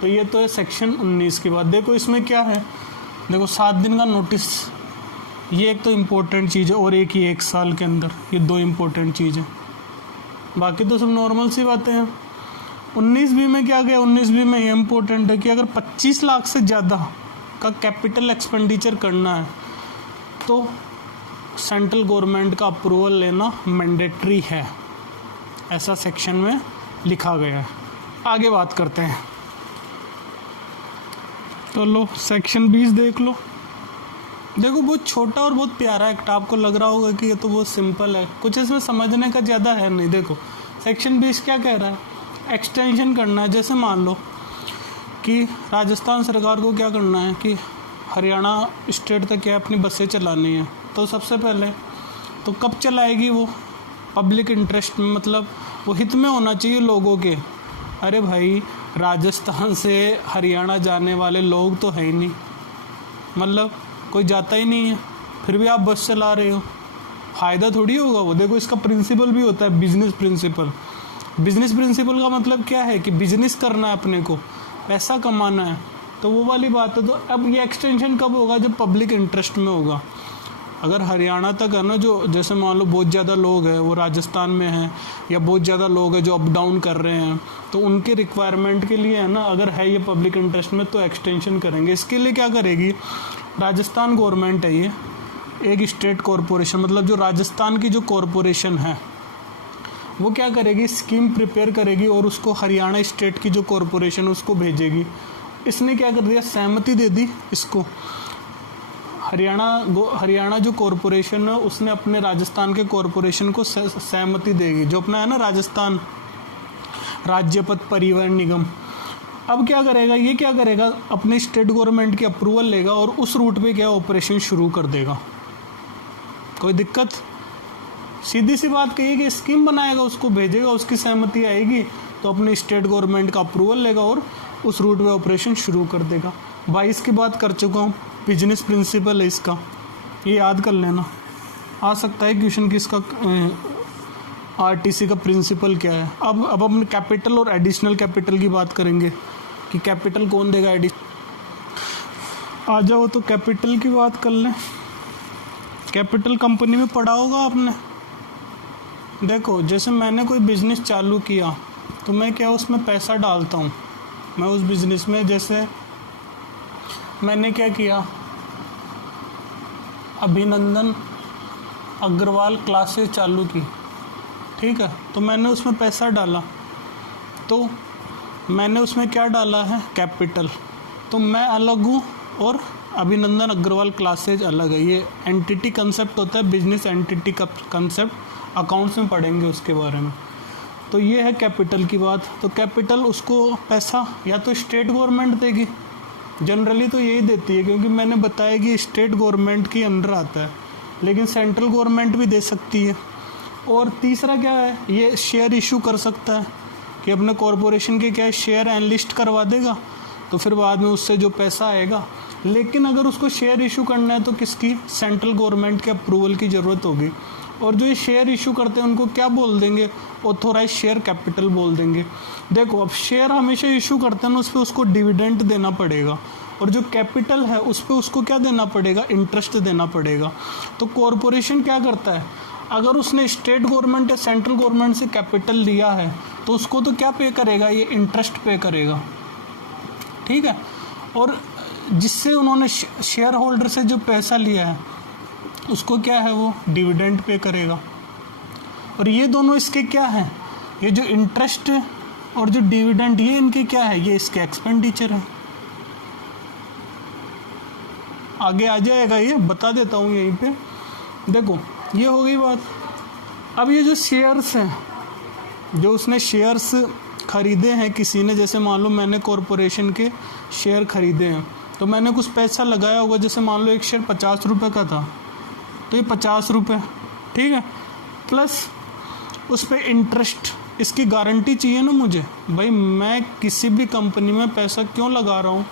तो ये तो है सेक्शन 19 की बात। देखो इसमें क्या है, देखो 7 दिन का नोटिस, ये एक तो इम्पोर्टेंट चीज़ है, और एक ही 1 साल के अंदर, ये 2 इम्पोर्टेंट चीज़ें, बाकी तो सब नॉर्मल सी बातें हैं। 19B में क्या गया, 19B में ये इम्पोर्टेंट है कि अगर 25 लाख से ज़्यादा का कैपिटल एक्सपेंडिचर करना है तो सेंट्रल गवर्नमेंट का अप्रूवल लेना मैंडेटरी है, ऐसा सेक्शन में लिखा गया है। आगे बात करते हैं, तो लो सेक्शन 20 देख लो। देखो बहुत छोटा और बहुत प्यारा एक्ट, आपको लग रहा होगा कि ये तो बहुत सिंपल है, कुछ इसमें समझने का ज़्यादा है नहीं। देखो सेक्शन 20 क्या कह रहा है, एक्सटेंशन करना है। जैसे मान लो कि राजस्थान सरकार को क्या करना है कि हरियाणा स्टेट तक क्या अपनी बसें चलानी है, तो सबसे पहले तो कब चलाएगी वो, पब्लिक इंटरेस्ट में, मतलब वो हित में होना चाहिए लोगों के। अरे भाई राजस्थान से हरियाणा जाने वाले लोग तो है ही नहीं, मतलब कोई जाता ही नहीं है, फिर भी आप बस चला रहे हो, फ़ायदा थोड़ी होगा वो। देखो इसका प्रिंसिपल भी होता है बिजनेस प्रिंसिपल। बिजनेस प्रिंसिपल का मतलब क्या है कि बिजनेस करना है, अपने को पैसा कमाना है, तो वो वाली बात है। तो अब ये एक्सटेंशन कब होगा, जब पब्लिक इंटरेस्ट में होगा। अगर हरियाणा तक है ना, जो जैसे मान लो बहुत ज़्यादा लोग हैं वो राजस्थान में हैं, या बहुत ज़्यादा लोग हैं जो अप डाउन कर रहे हैं, तो उनके रिक्वायरमेंट के लिए है ना, अगर है ये पब्लिक इंटरेस्ट में तो एक्सटेंशन करेंगे। इसके लिए क्या करेगी राजस्थान गवर्नमेंट है, ये एक स्टेट कॉरपोरेशन, मतलब जो राजस्थान की जो कॉरपोरेशन है वो क्या करेगी, स्कीम प्रिपेयर करेगी और उसको हरियाणा स्टेट की जो कॉरपोरेशन उसको भेजेगी। इसने क्या कर दिया, सहमति दे दी इसको। हरियाणा जो कॉरपोरेशन है उसने अपने राजस्थान के कॉरपोरेशन को सहमति देगी, जो अपना है ना राजस्थान राज्य पथ परिवहन निगम। अब क्या करेगा, ये क्या करेगा, अपनी स्टेट गवर्नमेंट की अप्रूवल लेगा और उस रूट पे क्या ऑपरेशन शुरू कर देगा। कोई दिक्कत, सीधी सी बात कही कि स्कीम बनाएगा, उसको भेजेगा, उसकी सहमति आएगी तो अपनी स्टेट गवर्नमेंट का अप्रूवल लेगा और उस रूट पे ऑपरेशन शुरू कर देगा। 22 की बात कर चुका हूँ, बिजनेस प्रिंसिपल है इसका, ये याद कर लेना, आ सकता है क्वेश्चन कि इसका आरटीसी का प्रिंसिपल क्या है। अब हम कैपिटल और एडिशनल कैपिटल की बात करेंगे कि कैपिटल कौन देगा, आ जाओ तो कैपिटल की बात कर लें। कैपिटल कंपनी में पढ़ा होगा आपने। देखो जैसे मैंने कोई बिज़नेस चालू किया तो मैं क्या उसमें पैसा डालता हूँ, मैं उस बिज़नेस में, जैसे मैंने क्या किया, अभिनंदन अग्रवाल क्लासेस चालू की, ठीक है। तो मैंने उसमें पैसा डाला, तो मैंने उसमें क्या डाला है, कैपिटल। तो मैं अलग हूँ और अभिनंदन अग्रवाल क्लासेज अलग है। ये एंटिटी कंसेप्ट होता है, बिजनेस एंटिटी का कंसेप्ट, अकाउंट्स में पढ़ेंगे उसके बारे में। तो ये है कैपिटल की बात। तो कैपिटल उसको पैसा या तो स्टेट गवर्नमेंट देगी, जनरली तो यही देती है, क्योंकि मैंने बताया कि स्टेट गवर्नमेंट के अंडर आता है, लेकिन सेंट्रल गवर्नमेंट भी दे सकती है। और तीसरा क्या है, ये शेयर इशू कर सकता है कि अपने कॉरपोरेशन के क्या शेयर एनलिस्ट करवा देगा, तो फिर बाद में उससे जो पैसा आएगा। लेकिन अगर उसको शेयर इशू करना है तो किसकी, सेंट्रल गवर्नमेंट के अप्रूवल की ज़रूरत होगी। और जो ये शेयर इशू करते हैं उनको क्या बोल देंगे, ऑथोराइज शेयर कैपिटल बोल देंगे। देखो अब शेयर हमेशा इशू करते हैं ना, उस पर उसको डिविडेंड देना पड़ेगा, और जो कैपिटल है उस पर उसको क्या देना पड़ेगा, इंटरेस्ट देना पड़ेगा। तो कॉरपोरेशन क्या करता है, अगर उसने स्टेट गवर्नमेंट या सेंट्रल गवर्नमेंट से कैपिटल लिया है तो उसको तो क्या पे करेगा, ये इंटरेस्ट पे करेगा, ठीक है। और जिससे उन्होंने शेयर होल्डर से जो पैसा लिया है उसको क्या है, वो डिविडेंड पे करेगा। और ये दोनों इसके क्या हैं, ये जो इंटरेस्ट और जो डिविडेंड, ये इनके क्या है, ये इसके एक्सपेंडिचर है। आगे आ जाएगा, ये बता देता हूँ यहीं पे। देखो ये हो गई बात। अब ये जो शेयर्स हैं, जो उसने शेयर्स खरीदे हैं किसी ने, जैसे मान लो मैंने कॉरपोरेशन के शेयर खरीदे हैं, तो मैंने कुछ पैसा लगाया होगा, जैसे मान लो एक शेयर 50 रुपये का था, तो ये 50 रुपये, ठीक है, प्लस उस पर इंटरेस्ट। इसकी गारंटी चाहिए ना मुझे, भाई मैं किसी भी कंपनी में पैसा क्यों लगा रहा हूँ,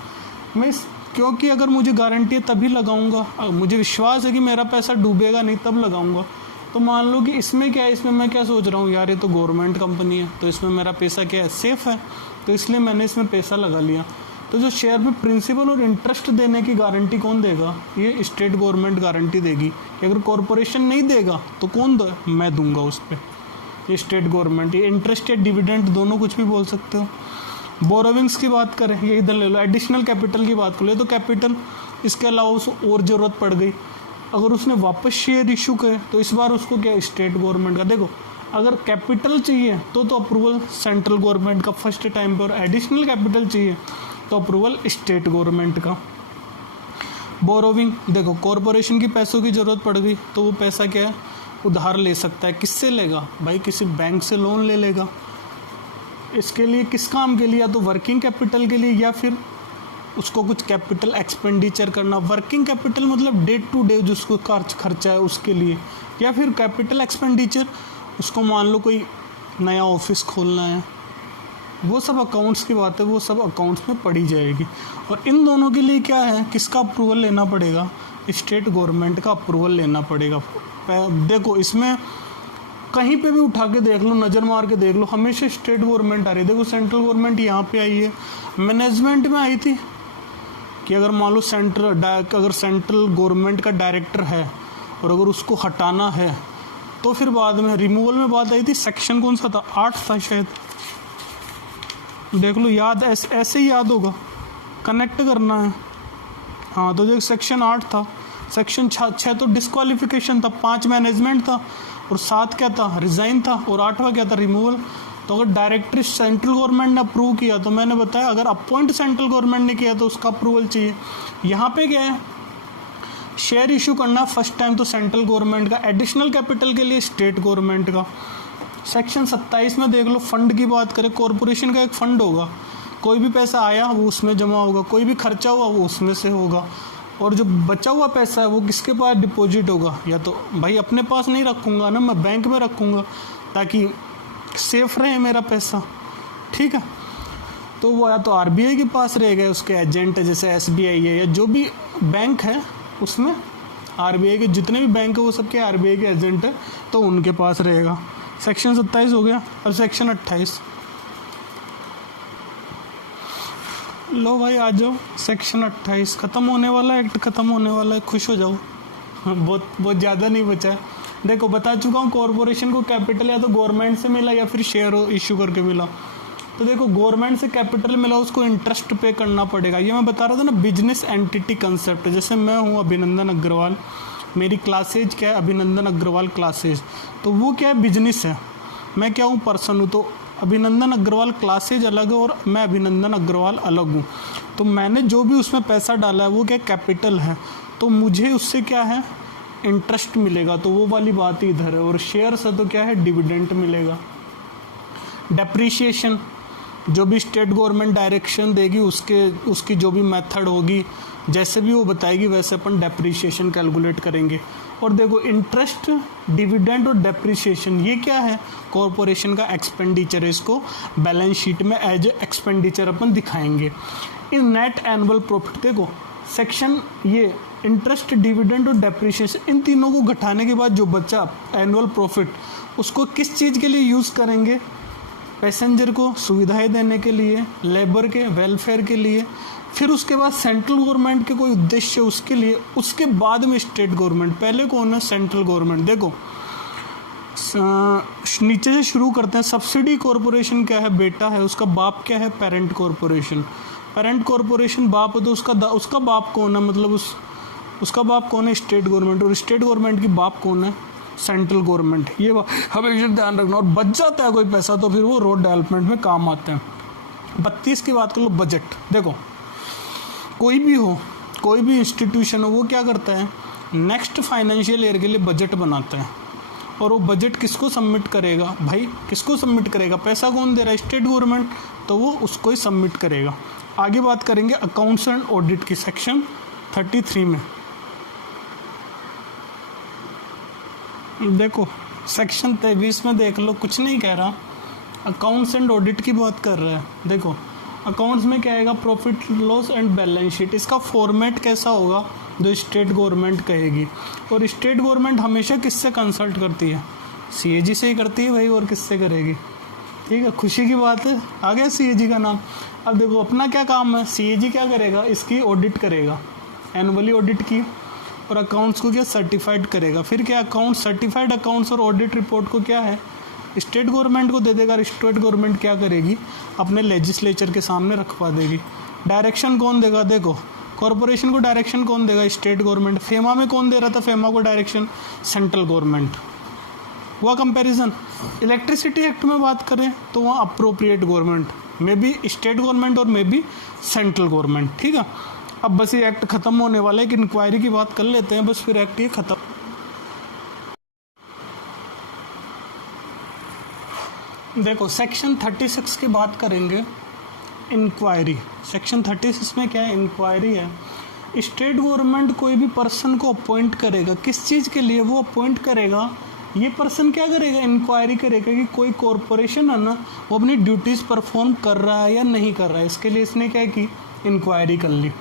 मैं क्योंकि अगर मुझे गारंटी है तभी लगाऊंगा, मुझे विश्वास है कि मेरा पैसा डूबेगा नहीं तब लगाऊंगा। तो मान लो कि इसमें क्या है, इसमें मैं क्या सोच रहा हूँ, यार ये तो गवर्नमेंट कंपनी है, तो इसमें मेरा पैसा क्या है, सेफ़ है, तो इसलिए मैंने इसमें पैसा लगा लिया। तो जो शेयर पे प्रिंसिपल और इंटरेस्ट देने की गारंटी कौन देगा, ये स्टेट गवर्नमेंट गारंटी देगी। कि अगर कॉरपोरेशन नहीं देगा तो कौन दे, मैं दूंगा उस पर, ये स्टेट गवर्नमेंट। ये इंटरेस्ट या डिविडेंड दोनों कुछ भी बोल सकते हो। बोरोविंग्स की बात करें, ये इधर ले लो, एडिशनल कैपिटल की बात कर ले, तो कैपिटल इसके अलावा उसको और ज़रूरत पड़ गई, अगर उसने वापस शेयर इशू करे तो इस बार उसको क्या, स्टेट गवर्नमेंट का। देखो अगर कैपिटल चाहिए तो अप्रूवल सेंट्रल गवर्नमेंट का फर्स्ट टाइम पे, और एडिशनल कैपिटल चाहिए तो अप्रूवल स्टेट गवर्नमेंट का। बोरोविंग, देखो कॉरपोरेशन की पैसों की ज़रूरत पड़ गई तो वो पैसा क्या है, उधार ले सकता है। किससे लेगा, भाई किसी बैंक से लोन ले लेगा। इसके लिए किस काम के लिए, या तो वर्किंग कैपिटल के लिए या फिर उसको कुछ कैपिटल एक्सपेंडिचर करना। वर्किंग कैपिटल मतलब डे टू डे जिसको खर्चा है उसके लिए, या फिर कैपिटल एक्सपेंडिचर उसको मान लो कोई नया ऑफिस खोलना है, वो सब अकाउंट्स की बात है, वो सब अकाउंट्स में पड़ी जाएगी। और इन दोनों के लिए क्या है, किसका अप्रूवल लेना पड़ेगा, स्टेट गवर्नमेंट का अप्रूवल लेना पड़ेगा। देखो इसमें कहीं पे भी उठा के देख लो, नज़र मार के देख लो, हमेशा स्टेट गवर्नमेंट आ रही है। देखो सेंट्रल गवर्नमेंट यहाँ पे आई है, मैनेजमेंट में आई थी कि अगर मान लो अगर सेंट्रल गवर्नमेंट का डायरेक्टर है और अगर उसको हटाना है तो फिर बाद में रिमूवल में बात आई थी। सेक्शन कौन सा था, 8 था शायद, देख लो याद, ऐसे ही याद होगा, कनेक्ट करना है। हाँ तो जो सेक्शन 8 था, सेक्शन 6 तो डिस्क्वालिफिकेशन था, 5 मैनेजमेंट था, और 7 क्या था, रिज़ाइन था, और 8वां क्या था, रिमूवल। तो अगर डायरेक्टर सेंट्रल गवर्नमेंट ने अप्रूव किया तो मैंने बताया, अगर अपॉइंट सेंट्रल गवर्नमेंट ने किया तो उसका अप्रूवल चाहिए। यहाँ पे क्या है, शेयर इशू करना फर्स्ट टाइम तो सेंट्रल गवर्नमेंट का, एडिशनल कैपिटल के लिए स्टेट गवर्नमेंट का। सेक्शन 27 में देख लो, फंड की बात करें, कॉरपोरेशन का एक फंड होगा, कोई भी पैसा आया वो उसमें जमा होगा, कोई भी खर्चा हुआ वो उसमें से होगा, और जो बचा हुआ पैसा है वो किसके पास डिपॉजिट होगा, या तो भाई अपने पास नहीं रखूँगा ना, मैं बैंक में रखूँगा ताकि सेफ रहे मेरा पैसा, ठीक है। तो वो या तो आरबीआई के पास रहेगा, उसके एजेंट है, जैसे एसबीआई है या जो भी बैंक है उसमें आरबीआई के जितने भी बैंक है वो सबके आरबीआई के एजेंट है, तो उनके पास रहेगा। सेक्शन 27 हो गया। और सेक्शन 28 लो भाई, आ जाओ, सेक्शन 28 ख़त्म होने वाला है, एक्ट ख़त्म होने वाला है, खुश हो जाओ, बहुत ज़्यादा नहीं बचा है। देखो बता चुका हूँ, कॉरपोरेशन को कैपिटल या तो गवर्नमेंट से मिला या फिर शेयर इशू करके मिला। तो देखो गवर्नमेंट से कैपिटल मिला, उसको इंटरेस्ट पे करना पड़ेगा। ये मैं बता रहा था ना, बिजनेस एंटिटी कंसेप्ट। जैसे मैं हूँ अभिनंदन अग्रवाल, मेरी क्लासेज क्या है, अभिनंदन अग्रवाल क्लासेज, तो वो क्या है, बिजनेस है। मैं क्या हूँ, पर्सन हूँ। तो अभिनंदन अग्रवाल क्लासेज अलग है और मैं अभिनंदन अग्रवाल अलग हूँ। तो मैंने जो भी उसमें पैसा डाला है वो क्या कैपिटल है, तो मुझे उससे क्या है इंटरेस्ट मिलेगा, तो वो वाली बात ही इधर है। और शेयर्स है तो क्या है डिविडेंड मिलेगा। डेप्रीशिएशन जो भी स्टेट गवर्नमेंट डायरेक्शन देगी उसकी जो भी मेथड होगी, जैसे भी वो बताएगी वैसे अपन डेप्रीशिएशन कैलकुलेट करेंगे। और देखो इंटरेस्ट, डिविडेंड और डेप्रीशिएशन ये क्या है, कॉरपोरेशन का एक्सपेंडिचर है, इसको बैलेंस शीट में एज एक्सपेंडिचर अपन दिखाएंगे। इन नेट एनुअल प्रॉफिट देखो सेक्शन ये इंटरेस्ट, डिविडेंड और डेप्रीशिएशन, इन तीनों को घटाने के बाद जो बचा एनुअल प्रॉफिट, उसको किस चीज़ के लिए यूज़ करेंगे, पैसेंजर को सुविधाएं देने के लिए, लेबर के वेलफेयर के लिए, फिर उसके बाद सेंट्रल गवर्नमेंट के कोई उद्देश्य उसके लिए, उसके बाद में स्टेट गवर्नमेंट। पहले कौन है, सेंट्रल गवर्नमेंट। देखो नीचे से शुरू करते हैं। सब्सिडी कॉरपोरेशन क्या है, बेटा है, उसका बाप क्या है, पेरेंट कॉरपोरेशन। पेरेंट कॉरपोरेशन बाप है तो उसका बाप कौन है, मतलब उसका बाप कौन है, स्टेट गवर्नमेंट। और स्टेट गवर्नमेंट की बाप कौन है, सेंट्रल गवर्नमेंट। ये हमेशा ध्यान रखना। और बच जाता है कोई पैसा तो फिर वो रोड डेवलपमेंट में काम आते हैं। 32 की बात कर लो, बजट। देखो कोई भी हो, कोई भी इंस्टीट्यूशन हो, वो क्या करता है, नेक्स्ट फाइनेंशियल ईयर के लिए बजट बनाता है। और वो बजट किसको सबमिट करेगा भाई, किसको सबमिट करेगा, पैसा कौन दे रहा है, स्टेट गवर्नमेंट, तो वो उसको ही सबमिट करेगा। आगे बात करेंगे अकाउंट्स एंड ऑडिट की, सेक्शन 33 में। देखो सेक्शन 23 में देख लो, कुछ नहीं कह रहा, अकाउंट्स एंड ऑडिट की बात कर रहा है। देखो अकाउंट्स में क्या आएगा, profit loss and balance sheet. इसका फॉर्मेट कैसा होगा, जो स्टेट गवर्नमेंट कहेगी। और स्टेट गवर्नमेंट हमेशा किससे कंसल्ट करती है, सीएजी से ही करती है भाई, और किससे करेगी। ठीक है, खुशी की बात है, आ गया सीएजी का नाम। अब देखो अपना क्या काम है, सीएजी क्या करेगा, इसकी ऑडिट करेगा, एनुअली ऑडिट की, और अकाउंट्स को क्या सर्टिफाइड करेगा। फिर क्या अकाउंट, सर्टिफाइड अकाउंट्स और ऑडिट रिपोर्ट को क्या है स्टेट गवर्नमेंट को दे देगा। और स्टेट गवर्नमेंट क्या करेगी, अपने लेजिस्लेचर के सामने रखवा देगी। डायरेक्शन कौन देगा, देखो कॉरपोरेशन को डायरेक्शन कौन देगा, स्टेट गवर्नमेंट। फेमा में कौन दे रहा था, फेमा को डायरेक्शन सेंट्रल गवर्नमेंट। हुआ कंपैरिजन। इलेक्ट्रिसिटी एक्ट में बात करें तो वहाँ अप्रोप्रिएट गवर्नमेंट में भी स्टेट गवर्नमेंट और में भी सेंट्रल गवर्नमेंट। ठीक है, अब बस ये एक्ट खत्म होने वाला है, एक इंक्वायरी की बात कर लेते हैं, बस फिर एक्ट ये खत्म। देखो सेक्शन 36 की बात करेंगे, इंक्वायरी। सेक्शन 36 में क्या है, इंक्वायरी है। स्टेट गवर्नमेंट कोई भी पर्सन को अपॉइंट करेगा, किस चीज़ के लिए वो अपॉइंट करेगा, ये पर्सन क्या करेगा, इंक्वायरी करेगा कि कोई कॉरपोरेशन है ना, वो अपनी ड्यूटीज़ परफॉर्म कर रहा है या नहीं कर रहा है। इसके लिए इसने क्या की, इंक्वायरी कर ली।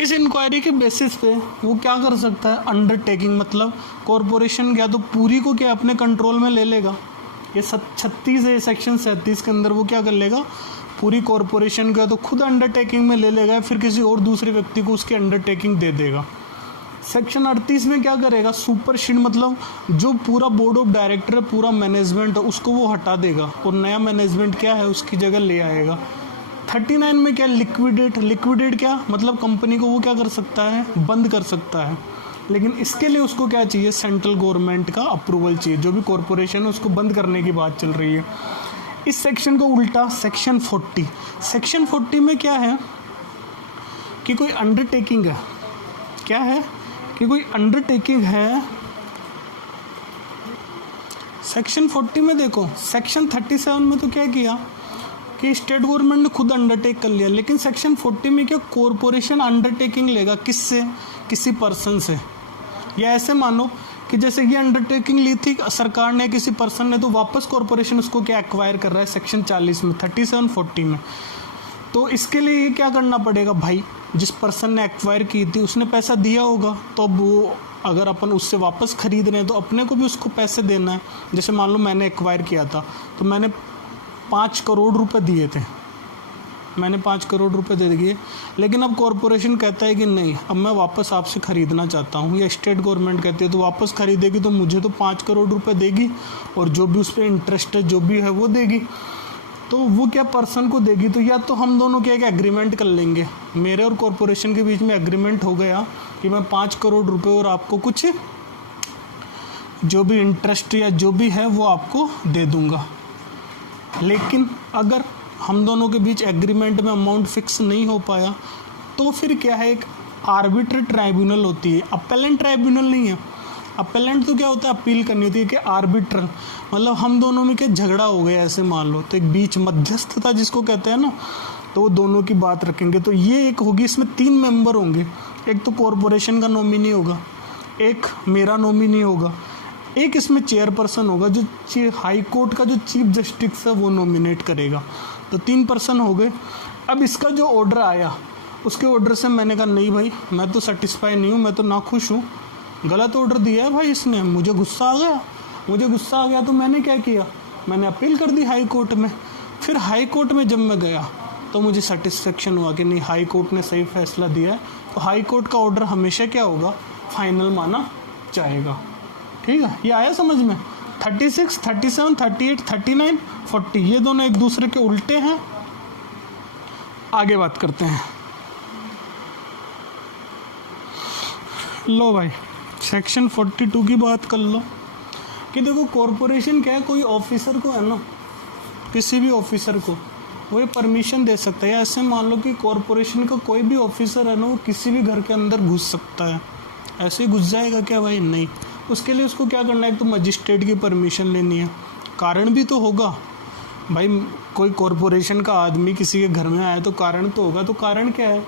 इस इंक्वायरी के बेसिस पे वो क्या कर सकता है, अंडरटेकिंग, मतलब कॉरपोरेशन क्या तो पूरी को क्या अपने कंट्रोल में ले लेगा। ये 36 है, सेक्शन 37 के अंदर वो क्या कर लेगा, पूरी कॉरपोरेशन का तो खुद अंडरटेकिंग में ले लेगा, फिर किसी और दूसरे व्यक्ति को उसकी अंडरटेकिंग दे देगा। सेक्शन 38 में क्या करेगा, सुपरसीड, मतलब जो पूरा बोर्ड ऑफ डायरेक्टर है, पूरा मैनेजमेंट है, उसको वो हटा देगा और नया मैनेजमेंट क्या है उसकी जगह ले आएगा। 39 में क्या, लिक्विडेट। लिक्विडेट क्या, मतलब कंपनी को वो क्या कर सकता है, बंद कर सकता है। लेकिन इसके लिए उसको क्या चाहिए, सेंट्रल गवर्नमेंट का अप्रूवल चाहिए। जो भी कॉरपोरेशन है उसको बंद करने की बात चल रही है। इस सेक्शन को उल्टा सेक्शन 40। सेक्शन 40 में क्या है कि कोई अंडरटेकिंग है, क्या है कि कोई अंडरटेकिंग है। सेक्शन 40 में देखो, सेक्शन 37 में तो क्या किया कि स्टेट गवर्नमेंट ने खुद अंडरटेक कर लिया, लेकिन सेक्शन 40 में क्या, कॉरपोरेशन अंडरटेकिंग लेगा, किससे, किसी पर्सन से। या ऐसे मानो कि जैसे ये अंडरटेकिंग ली थी सरकार ने, किसी पर्सन ने, तो वापस कॉरपोरेशन उसको क्या एक्वायर कर रहा है, सेक्शन 40 में, 37, 40 में। तो इसके लिए ये क्या करना पड़ेगा भाई, जिस पर्सन ने एक्वायर की थी उसने पैसा दिया होगा, तो अब वो अगर अपन उससे वापस खरीद रहे हैं तो अपने को भी उसको पैसे देना है। जैसे मान लो मैंने एक्वायर किया था तो मैंने 5 करोड़ रुपए दिए थे, मैंने 5 करोड़ रुपए दे दिए, लेकिन अब कॉरपोरेशन कहता है कि नहीं, अब मैं वापस आपसे ख़रीदना चाहता हूँ, या स्टेट गवर्नमेंट कहती है तो वापस खरीदेगी, तो मुझे तो 5 करोड़ रुपए देगी और जो भी उस पर इंटरेस्ट है जो भी है वो देगी। तो वो क्या पर्सन को देगी, तो या तो हम दोनों क्या एग्रीमेंट कर लेंगे, मेरे और कॉरपोरेशन के बीच में एग्रीमेंट हो गया कि मैं 5 करोड़ रुपए और आपको कुछ जो भी इंटरेस्ट या जो भी है वो आपको दे दूंगा। लेकिन अगर हम दोनों के बीच एग्रीमेंट में अमाउंट फिक्स नहीं हो पाया तो फिर क्या है, एक आर्बिट्री ट्राइब्यूनल होती है, अपेलेंट ट्राइब्यूनल नहीं है। अपेलेंट तो क्या होता है, अपील करनी होती है, कि आर्बिट्रल मतलब हम दोनों में क्या झगड़ा हो गया ऐसे मान लो, तो एक बीच मध्यस्थता जिसको कहते हैं ना, तो वो दोनों की बात रखेंगे। तो ये एक होगी, इसमें 3 मेंबर होंगे, एक तो कॉरपोरेशन का नॉमिनी होगा, एक मेरा नॉमिनी होगा, एक इसमें चेयरपर्सन होगा जो हाई कोर्ट का जो चीफ जस्टिस है वो नॉमिनेट करेगा। तो 3 पर्सन हो गए। अब इसका जो ऑर्डर आया उसके ऑर्डर से मैंने कहा नहीं भाई मैं तो सेटिस्फाई नहीं हूँ, मैं तो नाखुश हूँ, गलत ऑर्डर दिया है भाई इसने, मुझे गुस्सा आ गया। तो मैंने क्या किया, मैंने अपील कर दी हाई कोर्ट में। फिर हाई कोर्ट में जब मैं गया तो मुझे सेटिस्फेक्शन हुआ कि नहीं हाई कोर्ट ने सही फैसला दिया है। तो हाई कोर्ट का ऑर्डर हमेशा क्या होगा, फाइनल माना जाएगा। ठीक है, ये आया समझ में। 36, 37, 38, 39, 40 ये दोनों एक दूसरे के उल्टे हैं। आगे बात करते हैं। लो भाई सेक्शन 42 की बात कर लो कि देखो कॉरपोरेशन क्या है, कोई ऑफिसर को है ना, किसी भी ऑफिसर को वो ये परमिशन दे सकता है। या ऐसे मान लो कि कॉरपोरेशन का कोई भी ऑफिसर है ना, वो किसी भी घर के अंदर घुस सकता है। ऐसे ही घुस जाएगा क्या भाई, नहीं। उसके लिए उसको क्या करना है, एक तो मजिस्ट्रेट की परमिशन लेनी है, कारण भी तो होगा भाई। कोई कॉरपोरेशन का आदमी किसी के घर में आया तो कारण तो होगा। तो कारण क्या है,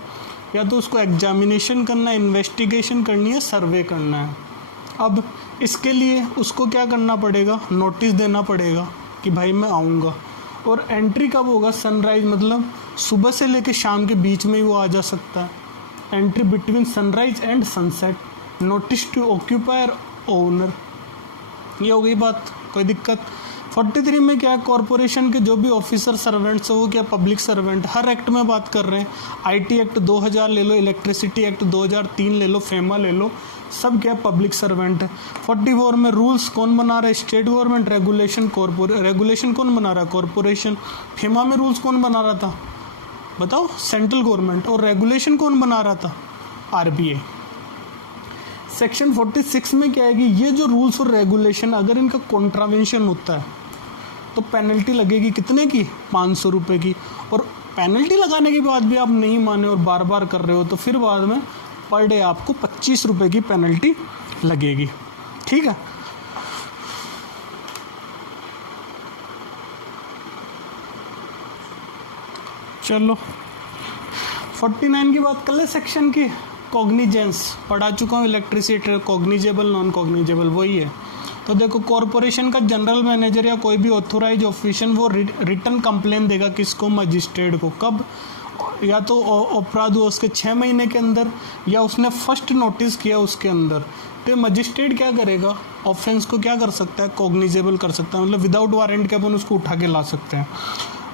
या तो उसको एग्जामिनेशन करना है, इन्वेस्टिगेशन करनी है, सर्वे करना है। अब इसके लिए उसको क्या करना पड़ेगा, नोटिस देना पड़ेगा कि भाई मैं आऊँगा। और एंट्री कब होगा, सनराइज मतलब सुबह से लेकर शाम के बीच में ही वो आ जा सकता है। Entry between sunrise and sunset, notice to occupier owner. ये हो गई बात, कोई दिक्कत। 43 में क्या है, कॉरपोरेशन के जो भी ऑफिसर सर्वेंट्स हो वो क्या पब्लिक सर्वेंट, हर एक्ट में बात कर रहे हैं। आईटी एक्ट 2000 ले लो, इलेक्ट्रिसिटी एक्ट 2003 ले लो, फेमा ले लो, सब क्या पब्लिक सर्वेंट है। 44 में रूल्स कौन बना रहा है, स्टेट गवर्नमेंट। रेगुलेशन कौन बना रहा है, कॉरपोरेशन। फेमा में रूल्स कौन बना रहा था बताओ, सेंट्रल गवर्नमेंट। और रेगुलेशन कौन बना रहा था, आरबीआई। सेक्शन 46 में क्या है कि ये जो रूल्स और रेगुलेशन अगर इनका कॉन्ट्रावेंशन होता है तो पेनल्टी लगेगी कितने की, 500 रुपये की। और पेनल्टी लगाने के बाद भी आप नहीं माने और बार बार कर रहे हो तो फिर बाद में पर डे आपको 25 रुपये की पेनल्टी लगेगी। ठीक है, चलो 49 की बात कर ले सेक्शन की। कॉग्निजेंस पढ़ा चुका हूँ, इलेक्ट्रिसिटी कॉग्निजेबल नॉन कॉग्निजेबल वही है। तो देखो कॉरपोरेशन का जनरल मैनेजर या कोई भी ऑथोराइज ऑफिशियल वो रिटर्न कंप्लेन देगा किसको, मजिस्ट्रेट को। कब, या तो अपराध हुआ उसके 6 महीने के अंदर या उसने फर्स्ट नोटिस किया उसके अंदर। तो मजिस्ट्रेट क्या करेगा, ऑफेंस को क्या कर सकता है, कॉग्निजेबल कर सकता है, मतलब विदाउट वारंट के अपन उसको उठा के ला सकते हैं।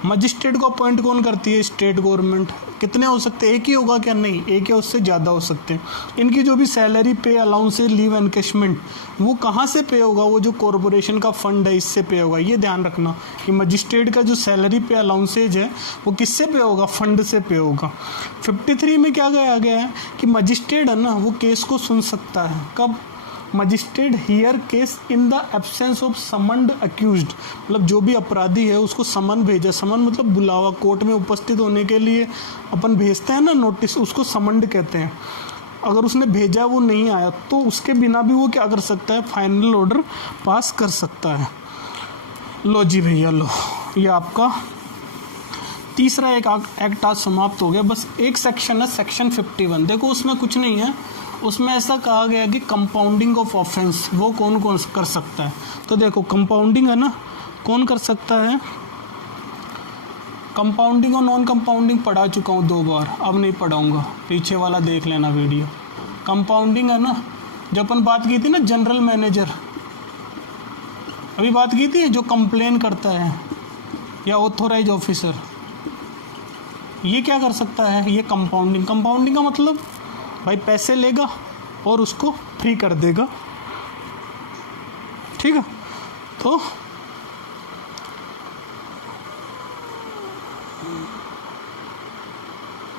मजिस्ट्रेट को अपॉइंट कौन करती है, स्टेट गवर्नमेंट। कितने हो सकते हैं, एक ही होगा क्या, नहीं, एक या उससे ज़्यादा हो सकते हैं। इनकी जो भी सैलरी पे अलाउंस लीव एनकेशमेंट वो कहाँ से पे होगा, वो जो कॉरपोरेशन का फंड है इससे पे होगा। ये ध्यान रखना कि मजिस्ट्रेट का जो सैलरी पे अलाउंसेज है वो किससे पे होगा, फंड से पे होगा। 53 में क्या कहा गया है कि मजिस्ट्रेट है ना वो केस को सुन सकता है। कब, magistrate here case in the absence of summoned accused, मतलब जो भी अपराधी है उसको समन भेजा। समन मतलब बुलावा, कोर्ट में उपस्थित होने के लिए अपन भेजते हैं ना नोटिस, उसको समन्ड कहते हैं। अगर उसने भेजा वो नहीं आया तो उसके बिना भी वो क्या कर सकता है, फाइनल ऑर्डर पास कर सकता है। लो जी भैया लो, ये आपका तीसरा एक एक्ट आज समाप्त हो गया। बस एक सेक्शन है सेक्शन 51। देखो उसमें कुछ नहीं है, उसमें ऐसा कहा गया कि कंपाउंडिंग ऑफ ऑफेंस वो कौन कौन कर सकता है। तो देखो कंपाउंडिंग है ना, कौन कर सकता है, कंपाउंडिंग और नॉन कंपाउंडिंग पढ़ा चुका हूँ 2 बार, अब नहीं पढ़ाऊँगा, पीछे वाला देख लेना वीडियो। कंपाउंडिंग है ना, जब अपन बात की थी ना जनरल मैनेजर, अभी बात की थी, जो कंप्लेन करता है या ऑथोराइज ऑफिसर, ये क्या कर सकता है, ये कंपाउंडिंग। कंपाउंडिंग का मतलब भाई पैसे लेगा और उसको फ्री कर देगा। ठीक है, तो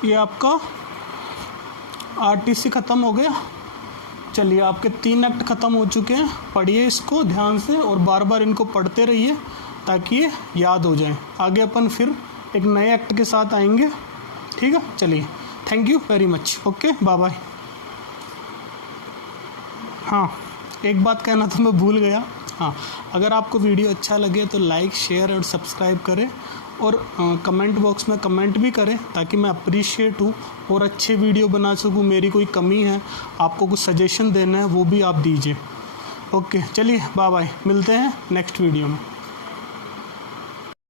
ये आपका आरटीसी ख़त्म हो गया। चलिए आपके 3 एक्ट ख़त्म हो चुके हैं। पढ़िए इसको ध्यान से और बार बार इनको पढ़ते रहिए ताकि ये याद हो जाए। आगे अपन फिर एक नए एक्ट के साथ आएंगे, ठीक है। चलिए, thank you very much, okay, bye bye. हाँ, एक बात कहना तो मैं भूल गया। हाँ, अगर आपको वीडियो अच्छा लगे तो लाइक, शेयर और सब्सक्राइब करें और कमेंट बॉक्स में कमेंट भी करें ताकि मैं अप्रिशिएट हूँ और अच्छे वीडियो बना सकूँ। मेरी कोई कमी है, आपको कुछ सजेशन देना है, वो भी आप दीजिए। ओके, चलिए बाय बाय, मिलते हैं नेक्स्ट वीडियो में।